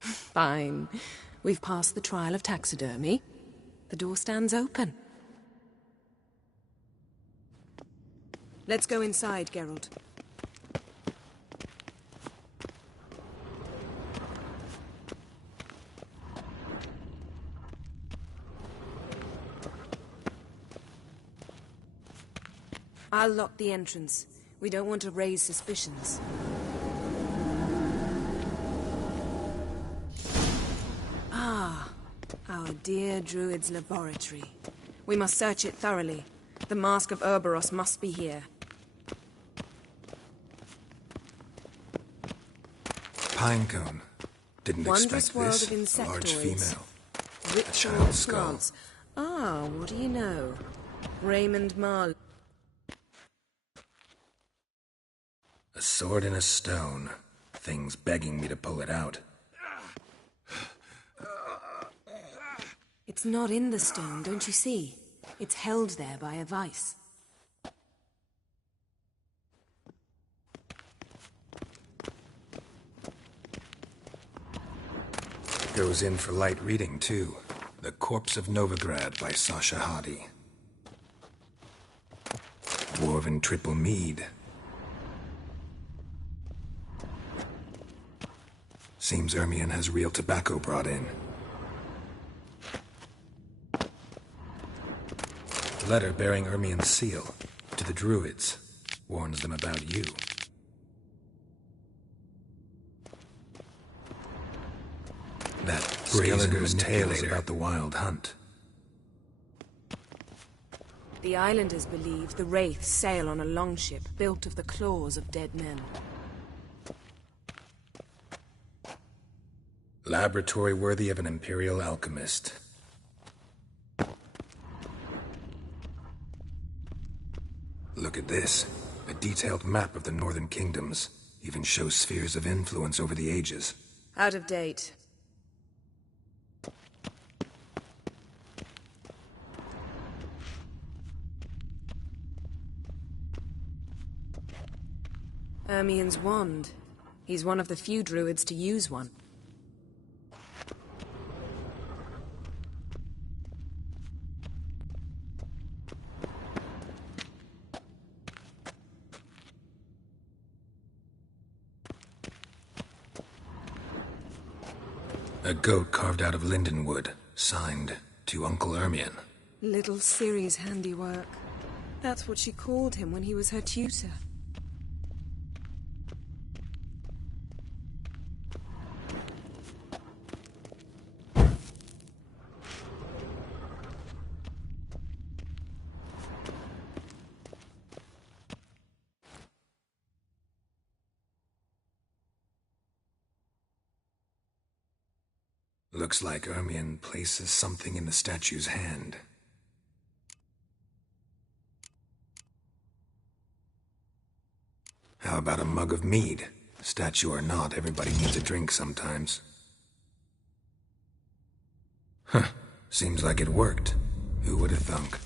Fine. We've passed the trial of taxidermy. The door stands open. Let's go inside, Geralt. I'll lock the entrance. We don't want to raise suspicions. Ah, our dear Druid's laboratory. We must search it thoroughly. The Mask of Ouroboros must be here. Pinecone. Didn't Wondrous expect world this. of A large insectoids. female. Ritual A child's skull. plants. Ah, what do you know? Raymond Marley. A sword in a stone. Thing's begging me to pull it out. It's not in the stone, don't you see? It's held there by a vice. Goes in for light reading, too. The Corpse of Novigrad by Sasha Hadi. Dwarven Triple Mead. Seems Ermion has real tobacco brought in. Letter bearing Ermion's seal to the Druids. Warns them about you. That Gallagher's tales about the Wild Hunt. The islanders believe the Wraiths sail on a longship built of the claws of dead men. Laboratory worthy of an Imperial alchemist. Look at this. A detailed map of the Northern Kingdoms. Even shows spheres of influence over the ages. Out of date. Ermion's wand. He's one of the few druids to use one. A goat carved out of linden wood, signed to Uncle Ermion. Little Ciri's handiwork. That's what she called him when he was her tutor. Looks like Ermion places something in the statue's hand. How about a mug of mead? Statue or not, everybody needs a drink sometimes. Huh. Seems like it worked. Who would have thunk?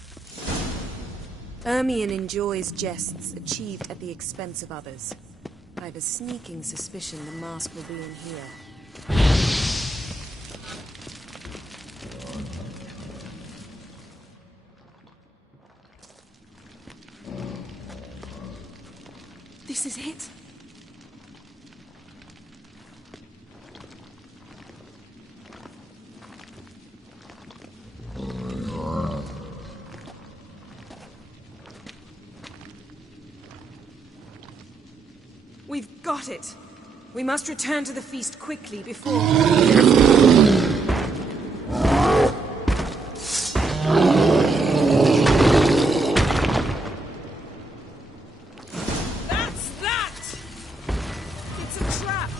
Ermion enjoys jests achieved at the expense of others. I've a sneaking suspicion the mask will be in here. This is it. We've got it. We must return to the feast quickly before... That's that! It's a trap!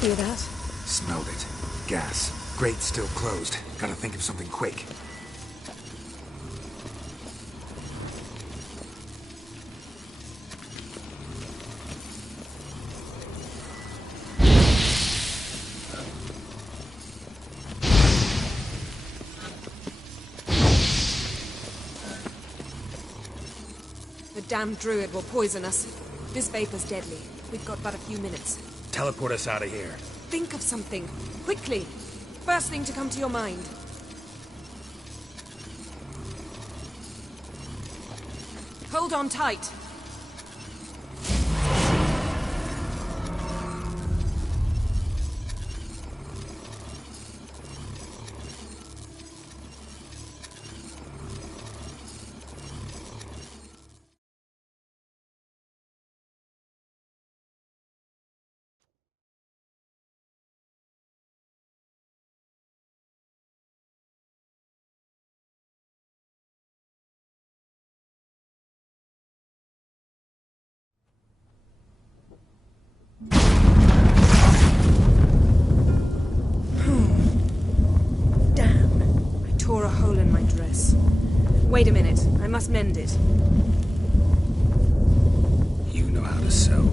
Hear that? Smelled it. Gas. Grate still closed. Gotta think of something quick. The damned druid will poison us. This vapor's deadly. We've got but a few minutes. Teleport us out of here. Think of something. Quickly. First thing to come to your mind. Hold on tight. Tore a hole in my dress. Wait a minute, I must mend it. You know how to sew.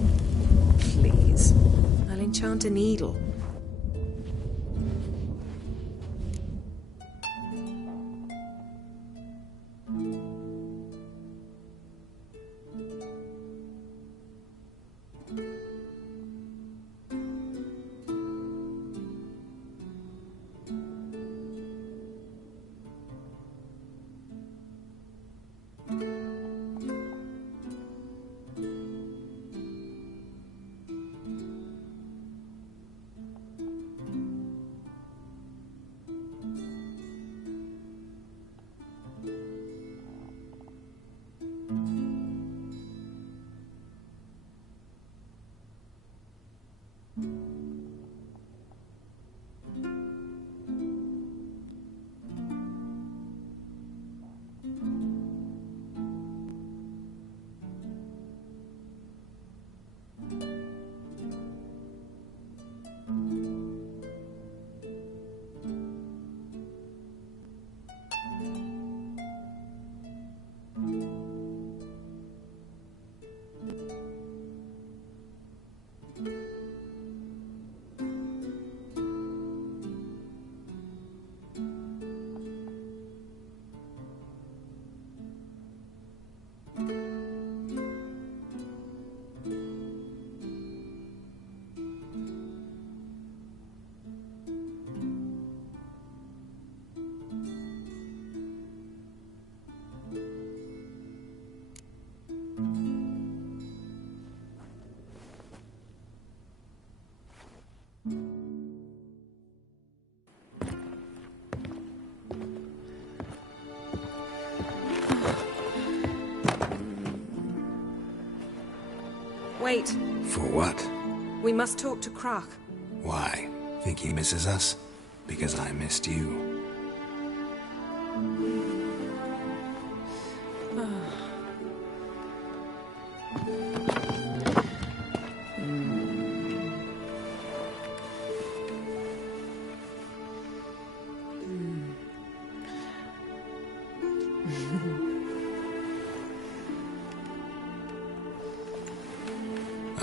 Please. I'll enchant a needle. Wait. For what? We must talk to Croc. Why? Think he misses us? Because I missed you.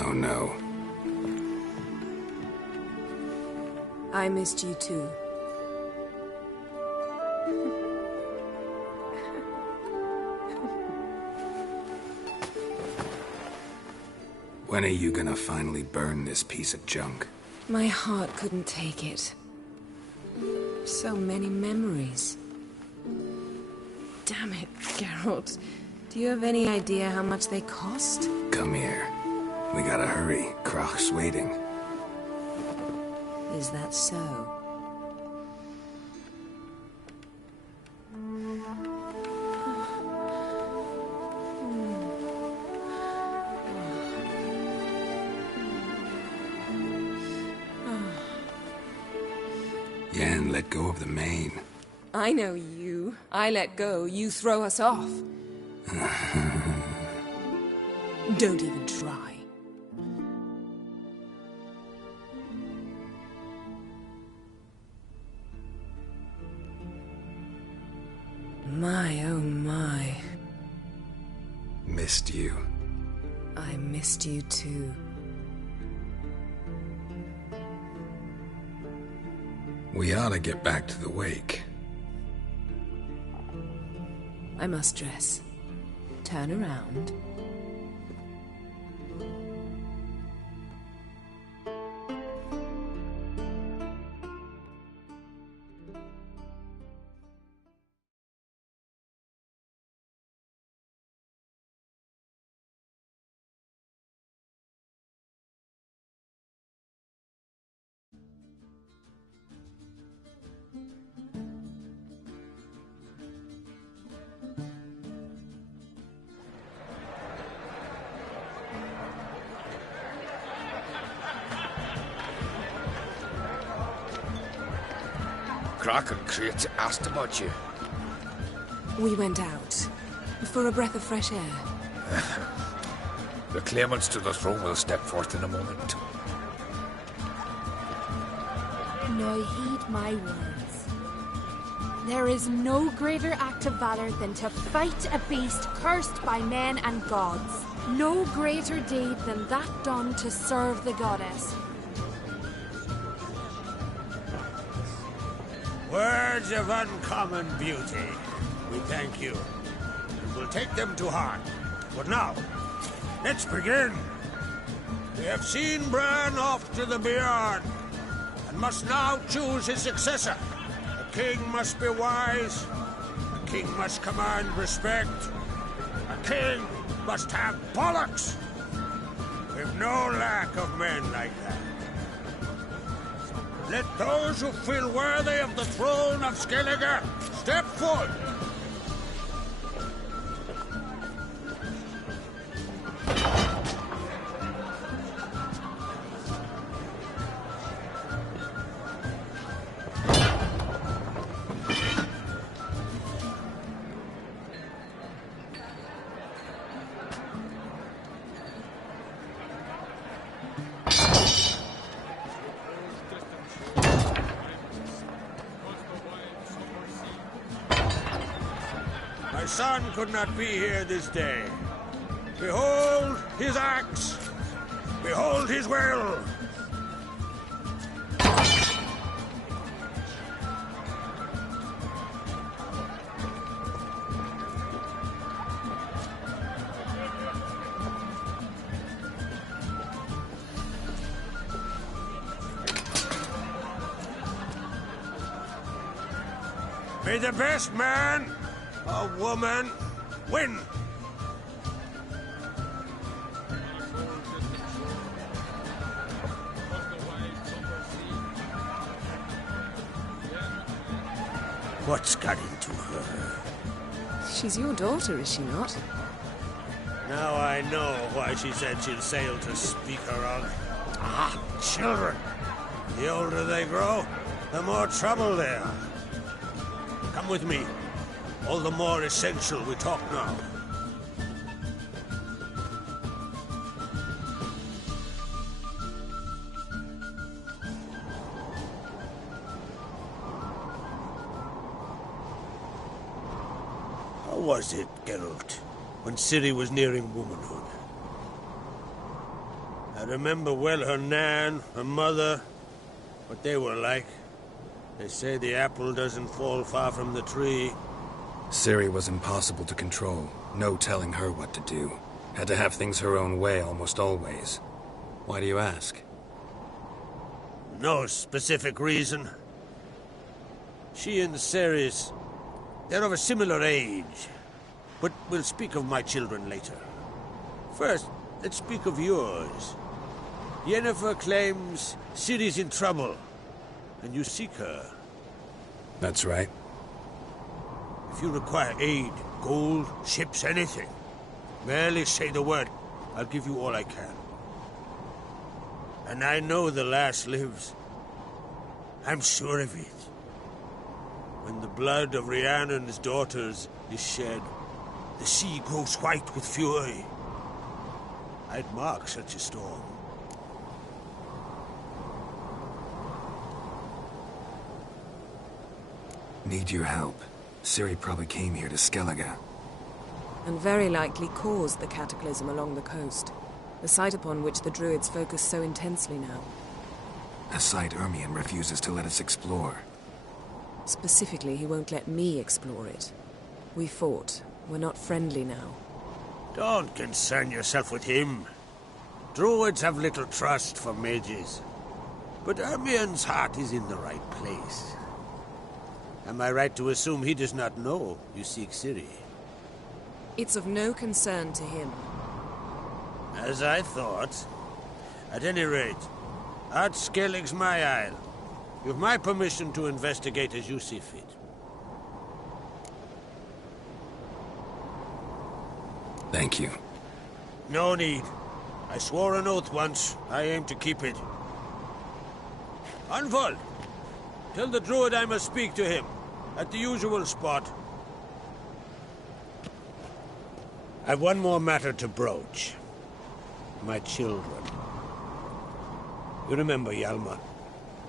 Oh no. I missed you too. When are you gonna finally burn this piece of junk? My heart couldn't take it. So many memories. Damn it, Geralt. Do you have any idea how much they cost? Come here. We gotta hurry. Croc's waiting. Is that so? Yen, let go of the mane. I know you. I let go, you throw us off. Don't even try. My, oh my. Missed you. I missed you too. We ought to get back to the wake. I must dress. Turn around. Crack and Crates asked about you. We went out. For a breath of fresh air. The claimants to the throne will step forth in a moment. Now heed my words. There is no greater act of valor than to fight a beast cursed by men and gods. No greater deed than that done to serve the goddess. Words of uncommon beauty. We thank you. And we'll take them to heart. But now, let's begin. We have seen Bran off to the Beyond, and must now choose his successor. A king must be wise. A king must command respect. A king must have bollocks. We've no lack of men like that. Let those who feel worthy of the throne of Skellige step forward. My son could not be here this day. Behold his axe. Behold his will. May the best man or woman win. What's got into her? She's your daughter, is she not? Now I know why she said she'll sail to speak her of. Ah, children. The older they grow, the more trouble they are. Come with me. All the more essential we talk now. How was it, Geralt, when Ciri was nearing womanhood? I remember well her nan, her mother, what they were like. They say the apple doesn't fall far from the tree. Ciri was impossible to control. No telling her what to do. Had to have things her own way almost always. Why do you ask? No specific reason. She and Ceres, they're of a similar age. But we'll speak of my children later. First, let's speak of yours. Yennefer claims Ciri's in trouble, and you seek her. That's right. If you require aid, gold, ships, anything, merely say the word. I'll give you all I can. And I know the lass lives. I'm sure of it. When the blood of Rhiannon's daughters is shed, the sea grows white with fury. I'd mark such a storm. Need your help. Ciri probably came here to Skellige. And very likely caused the cataclysm along the coast. The site upon which the Druids focus so intensely now. A site Ermion refuses to let us explore. Specifically, he won't let me explore it. We fought. We're not friendly now. Don't concern yourself with him. Druids have little trust for mages. But Ermion's heart is in the right place. Am I right to assume he does not know you seek Ciri? It's of no concern to him. As I thought. At any rate, Ard Skellig's my isle. You've my permission to investigate as you see fit. Thank you. No need. I swore an oath once. I aim to keep it. Anvald! Tell the druid I must speak to him. At the usual spot. I've one more matter to broach. My children. You remember Hjalmar?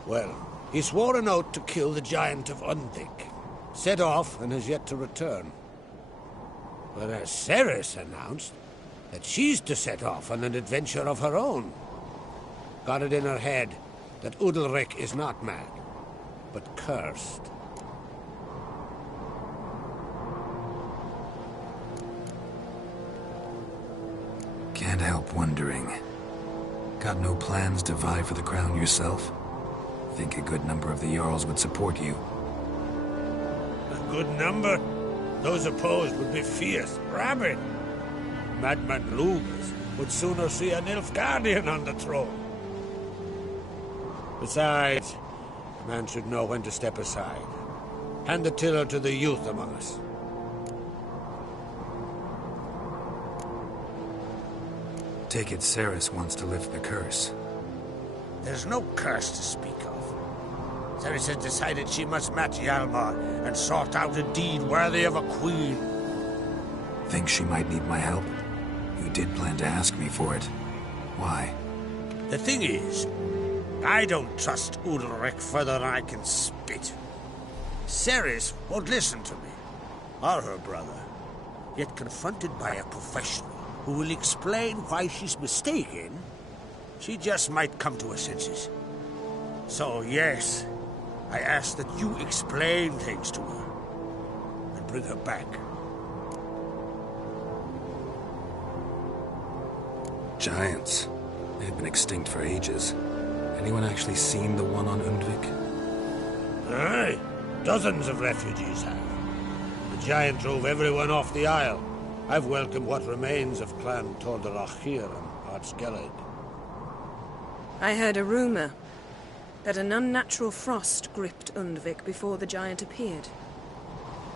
Well, he swore an oath to kill the giant of Undvik. Set off and has yet to return. Whereas Ceres announced that she's to set off on an adventure of her own. Got it in her head that Udalric is not mad, but cursed. Can't help wondering. Got no plans to vie for the crown yourself? Think a good number of the Jarls would support you. A good number? Those opposed would be fierce, rabid. Madman Lugas would sooner see an Nilfgaardian on the throne. Besides, a man should know when to step aside. Hand the tiller to the youth among us. Take it Ceres wants to lift the curse. There's no curse to speak of. Ceres has decided she must match Hjalmar and sort out a deed worthy of a queen. Think she might need my help? You did plan to ask me for it. Why? The thing is, I don't trust Udalric further than I can spit. Ceres won't listen to me, or her brother. Yet confronted by a professional who will explain why she's mistaken, she just might come to her senses. So yes, I ask that you explain things to her and bring her back. Giants. They've been extinct for ages. Anyone actually seen the one on Undvik? Aye, dozens of refugees have. The giant drove everyone off the isle. I've welcomed what remains of Clan Tordarachir and Ard Skellig. I heard a rumor that an unnatural frost gripped Undvik before the giant appeared.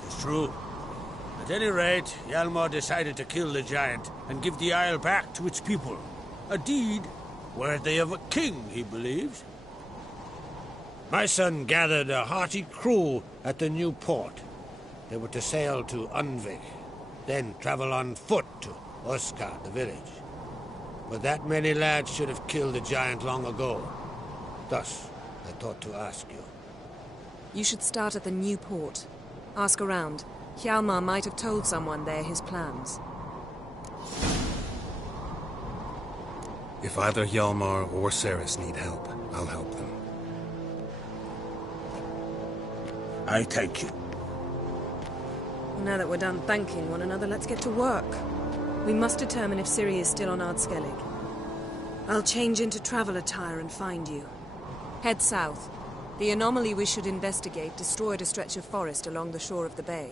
It's true. At any rate, Hjalmar decided to kill the giant and give the isle back to its people. A deed worthy of a king, he believes. My son gathered a hearty crew at the new port. They were to sail to Undvik, then travel on foot to Oskar, the village. But that many lads should have killed the giant long ago. Thus, I thought to ask you. You should start at the new port. Ask around. Hjalmar might have told someone there his plans. If either Hjalmar or Ceres need help, I'll help them. I thank you. Now that we're done thanking one another, let's get to work. We must determine if Ciri is still on Ard Skellig. I'll change into travel attire and find you. Head south. The anomaly we should investigate destroyed a stretch of forest along the shore of the bay.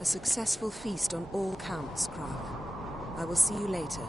A successful feast on all counts, Krag. I will see you later.